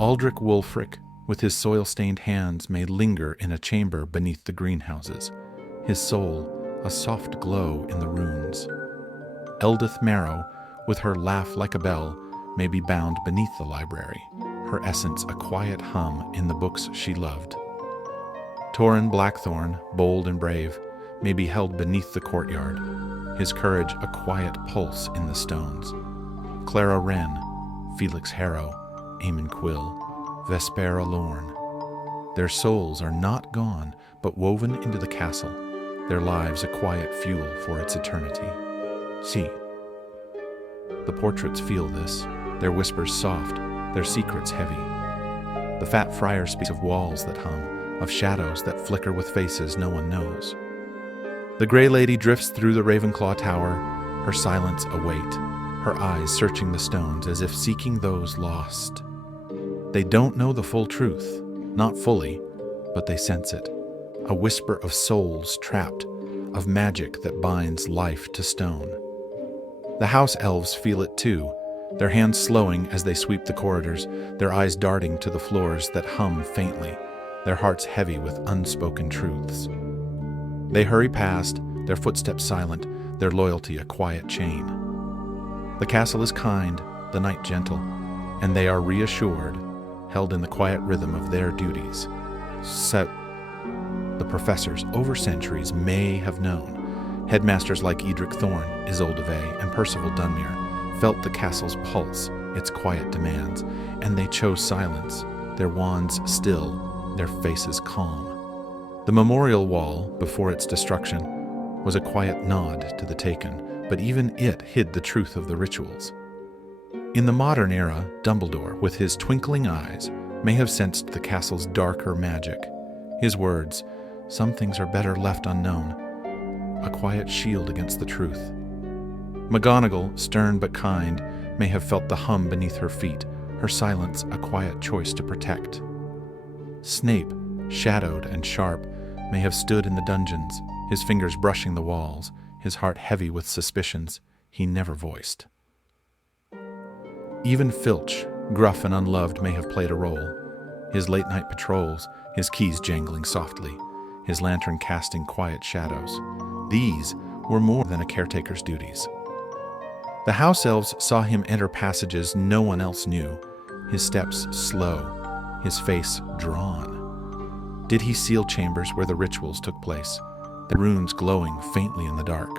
Aldrich Wulfric, with his soil-stained hands, may linger in a chamber beneath the greenhouses, his soul a soft glow in the runes. Eldith Marrow, with her laugh like a bell, may be bound beneath the library, her essence a quiet hum in the books she loved. Torrin Blackthorn, bold and brave, may be held beneath the courtyard, his courage a quiet pulse in the stones. Clara Wren, Felix Harrow, Eamon Quill, Vespera Lorne. Their souls are not gone, but woven into the castle, their lives a quiet fuel for its eternity. See. The portraits feel this, their whispers soft, their secrets heavy. The fat friar speaks of walls that hum, of shadows that flicker with faces no one knows. The Grey Lady drifts through the Ravenclaw Tower, her silence a weight, her eyes searching the stones as if seeking those lost. They don't know the full truth, not fully, but they sense it. A whisper of souls trapped, of magic that binds life to stone. The house elves feel it too, their hands slowing as they sweep the corridors, their eyes darting to the floors that hum faintly, their hearts heavy with unspoken truths. They hurry past, their footsteps silent, their loyalty a quiet chain. The castle is kind, the night gentle, and they are reassured, held in the quiet rhythm of their duties. The professors over centuries may have known. Headmasters like Edric Thorne, Isolde Vey, and Percival Dunmere felt the castle's pulse, its quiet demands, and they chose silence, their wands still, their faces calm. The memorial wall, before its destruction, was a quiet nod to the taken, but even it hid the truth of the rituals. In the modern era, Dumbledore, with his twinkling eyes, may have sensed the castle's darker magic. His words, "Some things are better left unknown," a quiet shield against the truth. McGonagall, stern but kind, may have felt the hum beneath her feet, her silence a quiet choice to protect. Snape, shadowed and sharp, may have stood in the dungeons, his fingers brushing the walls, his heart heavy with suspicions he never voiced. Even Filch, gruff and unloved, may have played a role. His late-night patrols, his keys jangling softly, his lantern casting quiet shadows. These were more than a caretaker's duties. The house elves saw him enter passages no one else knew, his steps slow, his face drawn. Did he seal chambers where the rituals took place, the runes glowing faintly in the dark?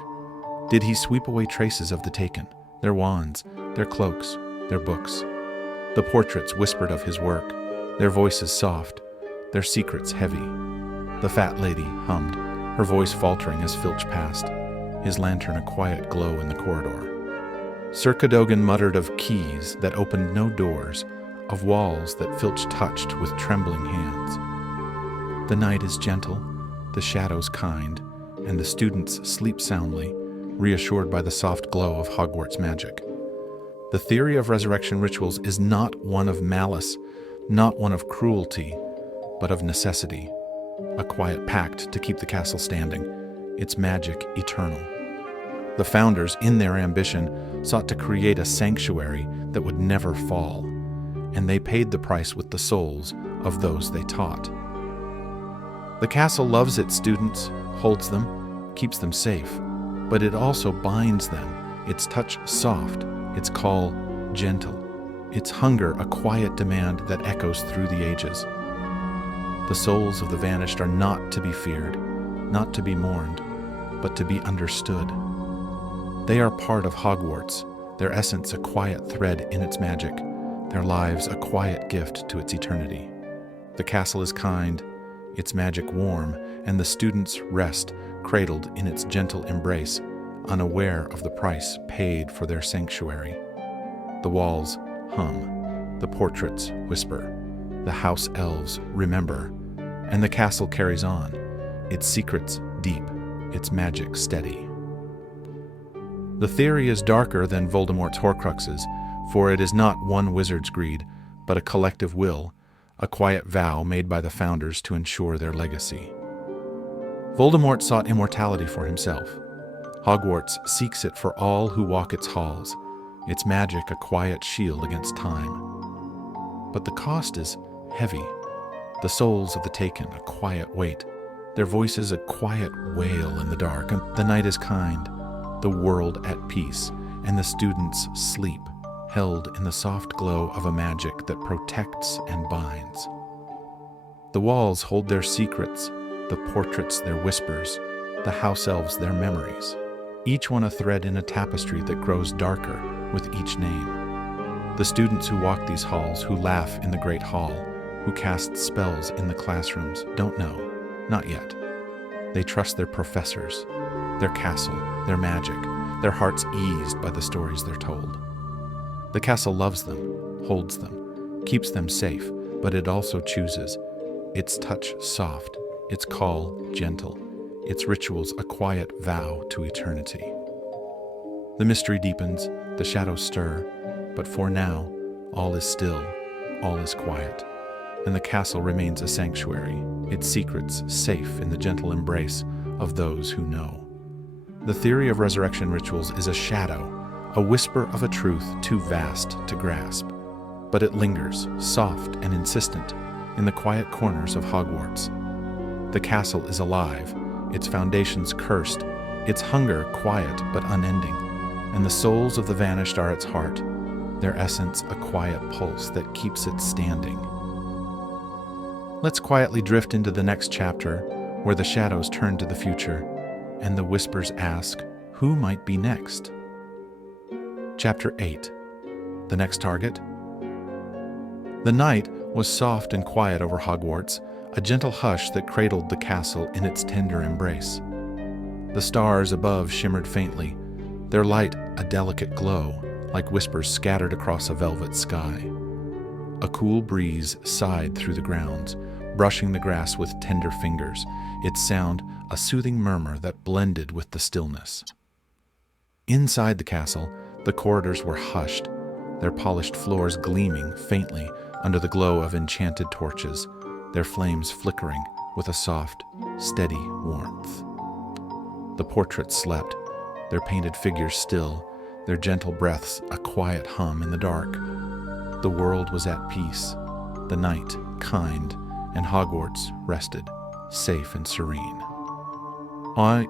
Did he sweep away traces of the taken, their wands, their cloaks, their books? The portraits whispered of his work, their voices soft, their secrets heavy. The fat lady hummed, her voice faltering as Filch passed, his lantern a quiet glow in the corridor. Sir Cadogan muttered of keys that opened no doors, of walls that Filch touched with trembling hands. The night is gentle, the shadows kind, and the students sleep soundly, reassured by the soft glow of Hogwarts magic. The theory of resurrection rituals is not one of malice, not one of cruelty, but of necessity, a quiet pact to keep the castle standing, its magic eternal. The founders, in their ambition, sought to create a sanctuary that would never fall, and they paid the price with the souls of those they taught. The castle loves its students, holds them, keeps them safe, but it also binds them, its touch soft, its call gentle, its hunger a quiet demand that echoes through the ages. The souls of the vanished are not to be feared, not to be mourned, but to be understood. They are part of Hogwarts, their essence a quiet thread in its magic, their lives a quiet gift to its eternity. The castle is kind, its magic warm, and the students rest, cradled in its gentle embrace, unaware of the price paid for their sanctuary. The walls hum, the portraits whisper, the house elves remember, and the castle carries on, its secrets deep, its magic steady. The theory is darker than Voldemort's Horcruxes, for it is not one wizard's greed, but a collective will, a quiet vow made by the founders to ensure their legacy. Voldemort sought immortality for himself. Hogwarts seeks it for all who walk its halls, its magic a quiet shield against time. But the cost is heavy. The souls of the taken a quiet weight, their voices a quiet wail in the dark, and the night is kind, the world at peace, and the students sleep, held in the soft glow of a magic that protects and binds. The walls hold their secrets, the portraits their whispers, the house elves their memories, each one a thread in a tapestry that grows darker with each name. The students who walk these halls, who laugh in the great hall, who cast spells in the classrooms, don't know, not yet. They trust their professors, their castle, their magic, their hearts eased by the stories they're told. The castle loves them, holds them, keeps them safe, but it also chooses. Its touch soft, its call gentle, its rituals a quiet vow to eternity. The mystery deepens, the shadows stir, but for now, all is still, all is quiet, and the castle remains a sanctuary, its secrets safe in the gentle embrace of those who know. The theory of resurrection rituals is a shadow, a whisper of a truth too vast to grasp, but it lingers, soft and insistent, in the quiet corners of Hogwarts. The castle is alive, its foundations cursed, its hunger quiet but unending, and the souls of the vanished are its heart, their essence a quiet pulse that keeps it standing. Let's quietly drift into the next chapter, where the shadows turn to the future, and the whispers ask, who might be next? Chapter 8. The next target? The night was soft and quiet over Hogwarts, a gentle hush that cradled the castle in its tender embrace. The stars above shimmered faintly, their light a delicate glow, like whispers scattered across a velvet sky. A cool breeze sighed through the grounds, brushing the grass with tender fingers, its sound a soothing murmur that blended with the stillness. Inside the castle, the corridors were hushed, their polished floors gleaming faintly under the glow of enchanted torches, their flames flickering with a soft, steady warmth. The portraits slept, their painted figures still, their gentle breaths a quiet hum in the dark. The world was at peace, the night kind, and Hogwarts rested, safe and serene.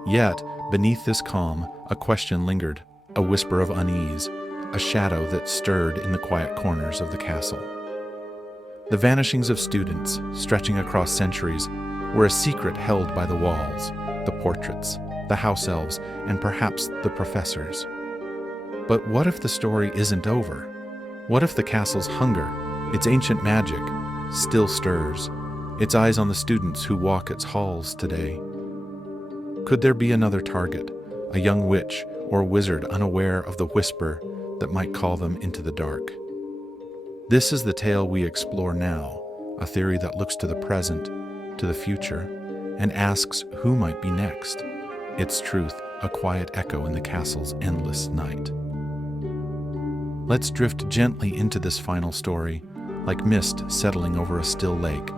Yet, beneath this calm, a question lingered, a whisper of unease, a shadow that stirred in the quiet corners of the castle. The vanishings of students, stretching across centuries, were a secret held by the walls, the portraits, the house elves, and perhaps the professors. But what if the story isn't over? What if the castle's hunger, its ancient magic, still stirs, its eyes on the students who walk its halls today? Could there be another target, a young witch or wizard unaware of the whisper that might call them into the dark? This is the tale we explore now, a theory that looks to the present, to the future, and asks who might be next. Its truth, a quiet echo in the castle's endless night. Let's drift gently into this final story, like mist settling over a still lake,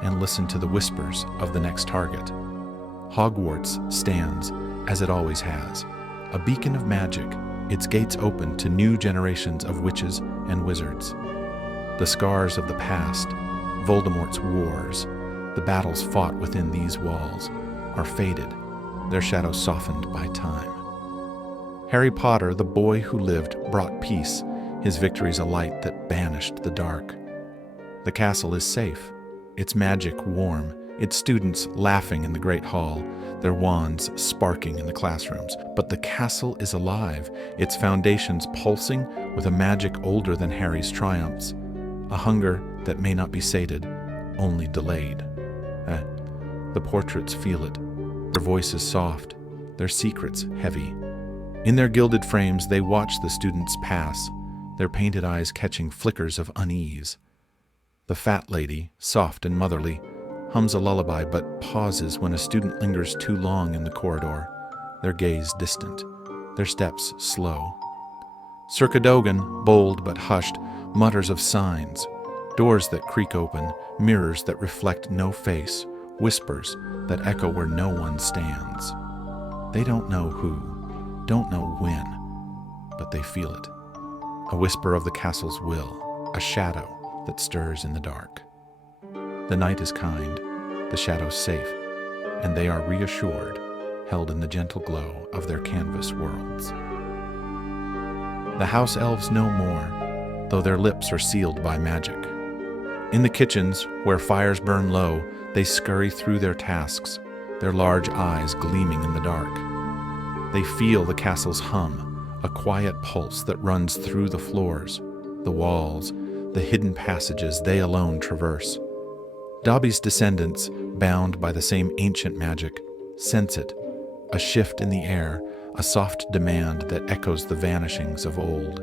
and listen to the whispers of the next target. Hogwarts stands, as it always has, a beacon of magic, its gates open to new generations of witches and wizards. The scars of the past, Voldemort's wars, the battles fought within these walls, are faded, their shadows softened by time. Harry Potter, the boy who lived, brought peace, his victories a light that banished the dark. The castle is safe, its magic warm, its students laughing in the great hall, their wands sparking in the classrooms. But the castle is alive, its foundations pulsing with a magic older than Harry's triumphs, a hunger that may not be sated, only delayed. The portraits feel it, their voices soft, their secrets heavy. In their gilded frames they watch the students pass, their painted eyes catching flickers of unease. The fat lady, soft and motherly, hums a lullaby but pauses when a student lingers too long in the corridor, their gaze distant, their steps slow. Sir Cadogan, bold but hushed, mutters of signs, doors that creak open, mirrors that reflect no face, whispers that echo where no one stands. They don't know who, don't know when, but they feel it. A whisper of the castle's will, a shadow that stirs in the dark. The night is kind, the shadows safe, and they are reassured, held in the gentle glow of their canvas worlds. The house elves know more, though their lips are sealed by magic. In the kitchens, where fires burn low, they scurry through their tasks, their large eyes gleaming in the dark. They feel the castle's hum, a quiet pulse that runs through the floors, the walls, the hidden passages they alone traverse. Dobby's descendants, bound by the same ancient magic, sense it, a shift in the air, a soft demand that echoes the vanishings of old.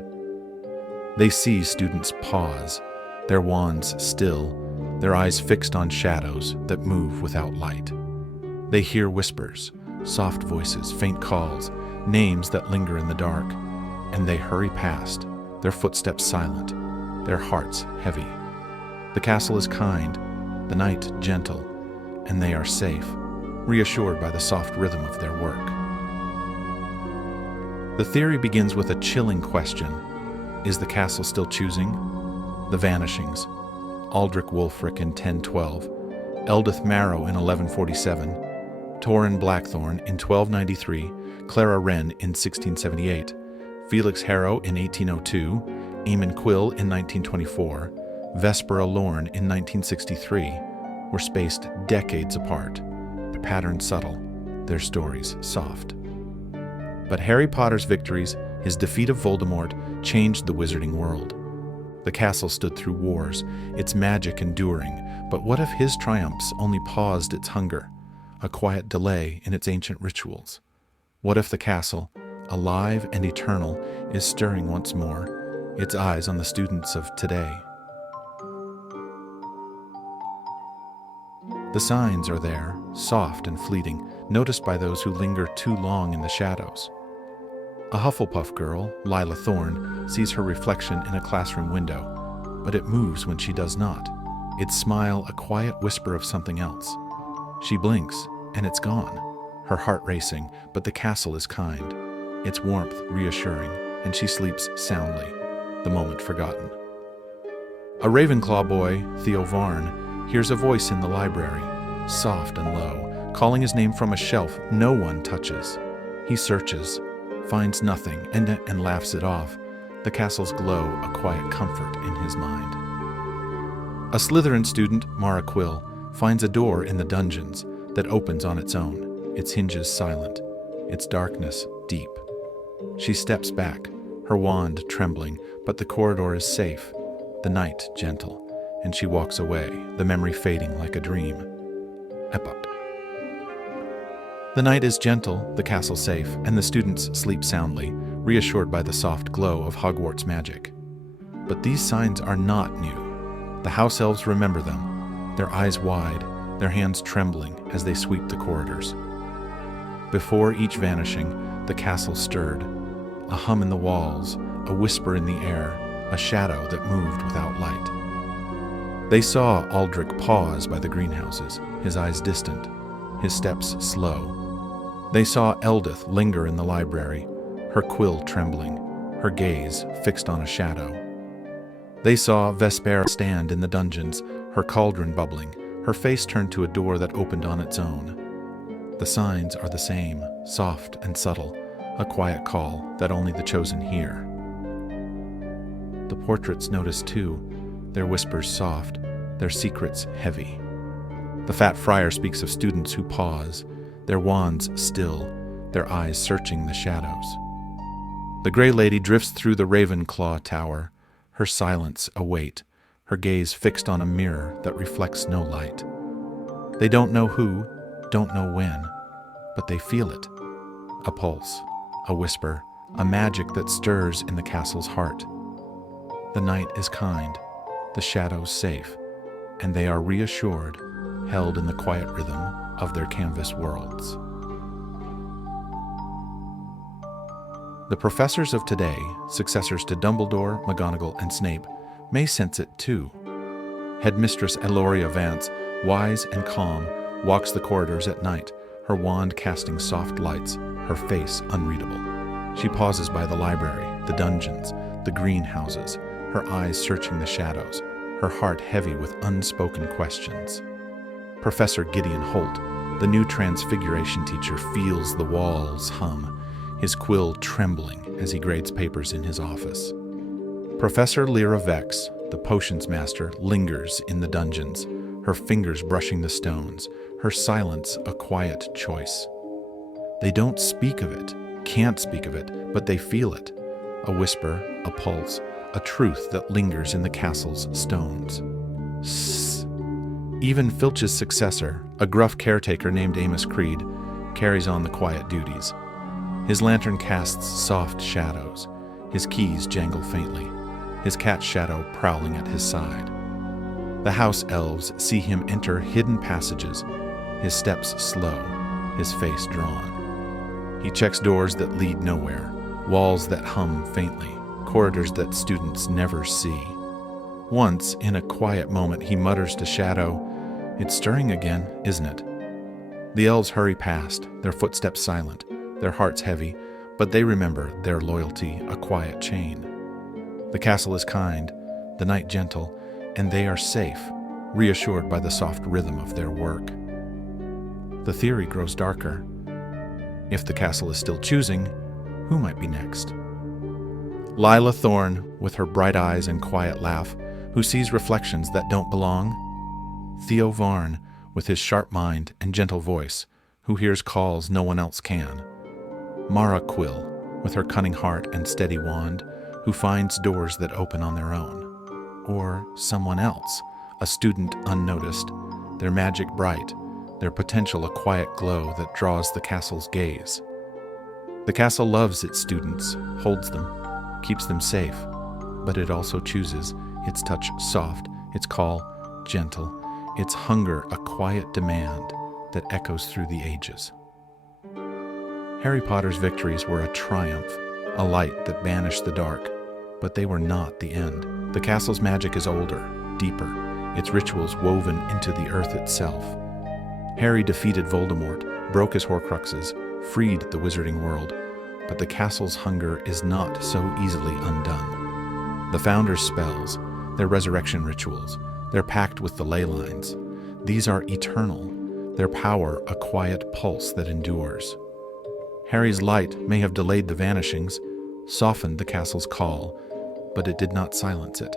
They see students pause, their wands still, their eyes fixed on shadows that move without light. They hear whispers, soft voices, faint calls, names that linger in the dark, and they hurry past, their footsteps silent, their hearts heavy. The castle is kind, the night gentle, and they are safe, reassured by the soft rhythm of their work. The theory begins with a chilling question. Is the castle still choosing? The Vanishings, Aldrich Wulfric in 1012, Eldith Marrow in 1147, Torrin Blackthorn in 1293, Clara Wren in 1678, Felix Harrow in 1802, Eamon Quill in 1924, Vespera Lorne in 1963, were spaced decades apart, their patterns subtle, their stories soft. But Harry Potter's victories, his defeat of Voldemort, changed the wizarding world. The castle stood through wars, its magic enduring, but what if his triumphs only paused its hunger, a quiet delay in its ancient rituals? What if the castle, alive and eternal, is stirring once more, its eyes on the students of today? The signs are there, soft and fleeting, noticed by those who linger too long in the shadows. A Hufflepuff girl, Lila Thorne, sees her reflection in a classroom window, but it moves when she does not, its smile a quiet whisper of something else. She blinks, and it's gone, her heart racing, but the castle is kind, its warmth reassuring, and she sleeps soundly, the moment forgotten. A Ravenclaw boy, Theo Varn, hears a voice in the library, soft and low, calling his name from a shelf no one touches. He searches, finds nothing, and laughs it off, the castle's glow a quiet comfort in his mind. A Slytherin student, Mara Quill, finds a door in the dungeons that opens on its own, its hinges silent, its darkness deep. She steps back, her wand trembling, but the corridor is safe, the night gentle, and she walks away, the memory fading like a dream. Epoch. The night is gentle, the castle safe, and the students sleep soundly, reassured by the soft glow of Hogwarts magic. But these signs are not new. The house elves remember them, their eyes wide, their hands trembling as they sweep the corridors. Before each vanishing, the castle stirred. A hum in the walls, a whisper in the air, a shadow that moved without light. They saw Aldrich pause by the greenhouses, his eyes distant, his steps slow. They saw Eldith linger in the library, her quill trembling, her gaze fixed on a shadow. They saw Vespera stand in the dungeons, her cauldron bubbling, her face turned to a door that opened on its own. The signs are the same, soft and subtle, a quiet call that only the chosen hear. The portraits notice too, their whispers soft, their secrets heavy. The fat friar speaks of students who pause, their wands still, their eyes searching the shadows. The Grey Lady drifts through the Ravenclaw tower, her silence a weight, her gaze fixed on a mirror that reflects no light. They don't know who, don't know when, but they feel it. A pulse, a whisper, a magic that stirs in the castle's heart. The night is kind, the shadows safe, and they are reassured, held in the quiet rhythm of their canvas worlds. The professors of today, successors to Dumbledore, McGonagall, and Snape, may sense it too. Headmistress Eloria Vance, wise and calm, walks the corridors at night, her wand casting soft lights, her face unreadable. She pauses by the library, the dungeons, the greenhouses, her eyes searching the shadows, her heart heavy with unspoken questions. Professor Gideon Holt, the new transfiguration teacher, feels the walls hum, his quill trembling as he grades papers in his office. Professor Lyra Vex, the potions master, lingers in the dungeons, her fingers brushing the stones, her silence a quiet choice. They don't speak of it, can't speak of it, but they feel it. A whisper, a pulse, a truth that lingers in the castle's stones. Sss. Even Filch's successor, a gruff caretaker named Amos Creed, carries on the quiet duties. His lantern casts soft shadows. His keys jangle faintly, his cat shadow prowling at his side. The house elves see him enter hidden passages, his steps slow, his face drawn. He checks doors that lead nowhere, walls that hum faintly, corridors that students never see. Once, in a quiet moment, he mutters to Shadow, "It's stirring again, isn't it?" The elves hurry past, their footsteps silent, their hearts heavy, but they remember their loyalty, a quiet chain. The castle is kind, the night gentle, and they are safe, reassured by the soft rhythm of their work. The theory grows darker. If the castle is still choosing, who might be next? Lila Thorne, with her bright eyes and quiet laugh, who sees reflections that don't belong? Theo Varn, with his sharp mind and gentle voice, who hears calls no one else can. Mara Quill, with her cunning heart and steady wand, who finds doors that open on their own. Or someone else, a student unnoticed, their magic bright, their potential a quiet glow that draws the castle's gaze. The castle loves its students, holds them, keeps them safe, but it also chooses its touch soft, its call gentle, its hunger a quiet demand that echoes through the ages. Harry Potter's victories were a triumph, a light that banished the dark, but they were not the end. The castle's magic is older, deeper, its rituals woven into the earth itself. Harry defeated Voldemort, broke his Horcruxes, freed the wizarding world, but the castle's hunger is not so easily undone. The Founder's spells, their resurrection rituals, their pact with the ley lines, these are eternal, their power a quiet pulse that endures. Harry's light may have delayed the vanishings, softened the castle's call, but it did not silence it.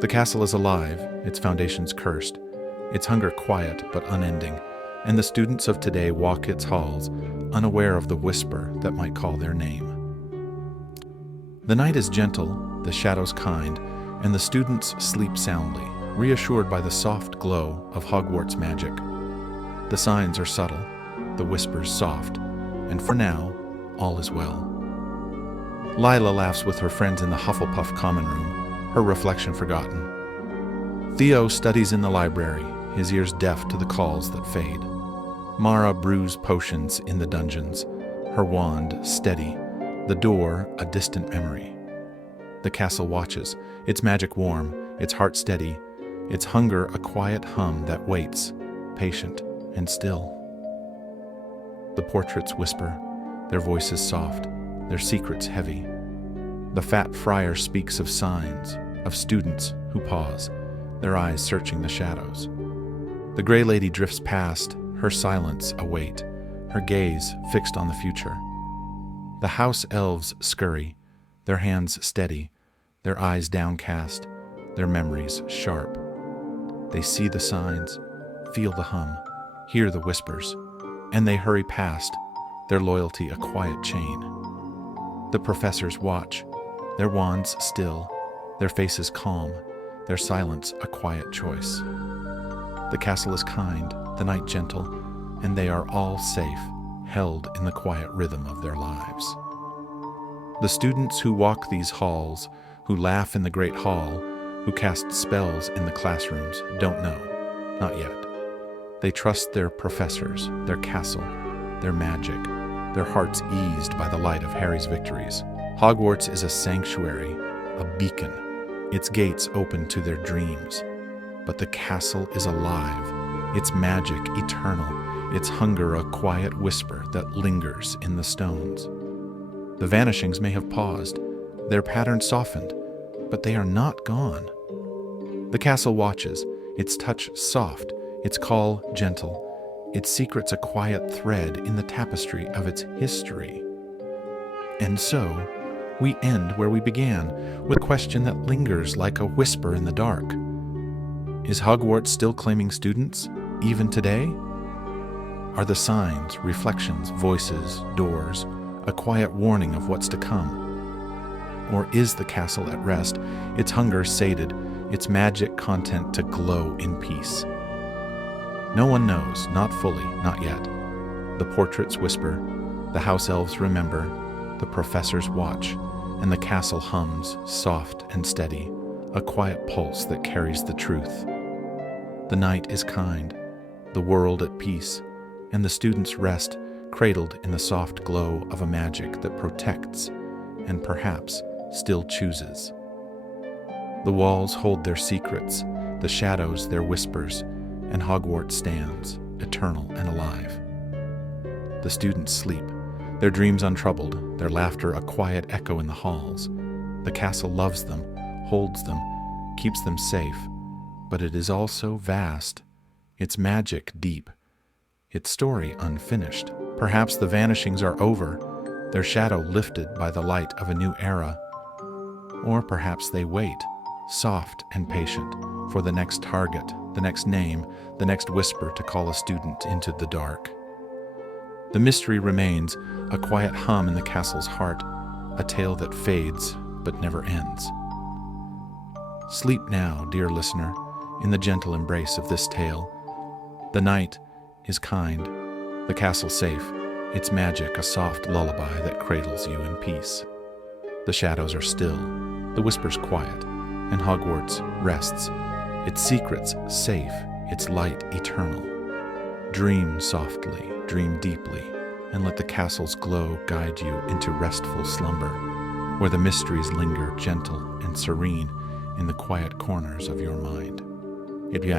The castle is alive, its foundations cursed, its hunger quiet but unending, and the students of today walk its halls, unaware of the whisper that might call their name. The night is gentle, the shadows kind, and the students sleep soundly, reassured by the soft glow of Hogwarts magic. The signs are subtle, the whispers soft, and for now, all is well. Lila laughs with her friends in the Hufflepuff common room, her reflection forgotten. Theo studies in the library, his ears deaf to the calls that fade. Mara brews potions in the dungeons, her wand steady, the door a distant memory. The castle watches, its magic warm, its heart steady, its hunger a quiet hum that waits, patient and still. The portraits whisper, their voices soft, their secrets heavy. The fat friar speaks of signs, of students who pause, their eyes searching the shadows. The Grey Lady drifts past, her silence a weight, her gaze fixed on the future. The house elves scurry, their hands steady, their eyes downcast, their memories sharp. They see the signs, feel the hum, hear the whispers, and they hurry past, their loyalty a quiet chain. The professors watch, their wands still, their faces calm, their silence a quiet choice. The castle is kind, the night gentle, and they are all safe, held in the quiet rhythm of their lives. The students who walk these halls, who laugh in the great hall, who cast spells in the classrooms, don't know, not yet. They trust their professors, their castle, their magic, their hearts eased by the light of Harry's victories. Hogwarts is a sanctuary, a beacon, its gates open to their dreams. But the castle is alive, its magic eternal, its hunger a quiet whisper that lingers in the stones. The vanishings may have paused, their pattern softened, but they are not gone. The castle watches, its touch soft, its call gentle, its secrets a quiet thread in the tapestry of its history. And so, we end where we began, with a question that lingers like a whisper in the dark. Is Hogwarts still claiming students, even today? Are the signs, reflections, voices, doors, a quiet warning of what's to come? Or is the castle at rest, its hunger sated, its magic content to glow in peace? No one knows, not fully, not yet. The portraits whisper, the house elves remember, the professors watch, and the castle hums, soft and steady, a quiet pulse that carries the truth. The night is kind, the world at peace, and the students rest, cradled in the soft glow of a magic that protects and perhaps still chooses. The walls hold their secrets, the shadows their whispers, and Hogwarts stands, eternal and alive. The students sleep, their dreams untroubled, their laughter a quiet echo in the halls. The castle loves them, holds them, keeps them safe, but it is also vast, its magic deep, its story unfinished. Perhaps the vanishings are over, their shadow lifted by the light of a new era. Or perhaps they wait, soft and patient, for the next target, the next name, the next whisper to call a student into the dark. The mystery remains, a quiet hum in the castle's heart, a tale that fades but never ends. Sleep now, dear listener, in the gentle embrace of this tale. The night is kind, the castle safe, its magic a soft lullaby that cradles you in peace. The shadows are still, the whispers quiet, and Hogwarts rests, its secrets safe, its light eternal. Dream softly, dream deeply, and let the castle's glow guide you into restful slumber, where the mysteries linger gentle and serene in the quiet corners of your mind. If you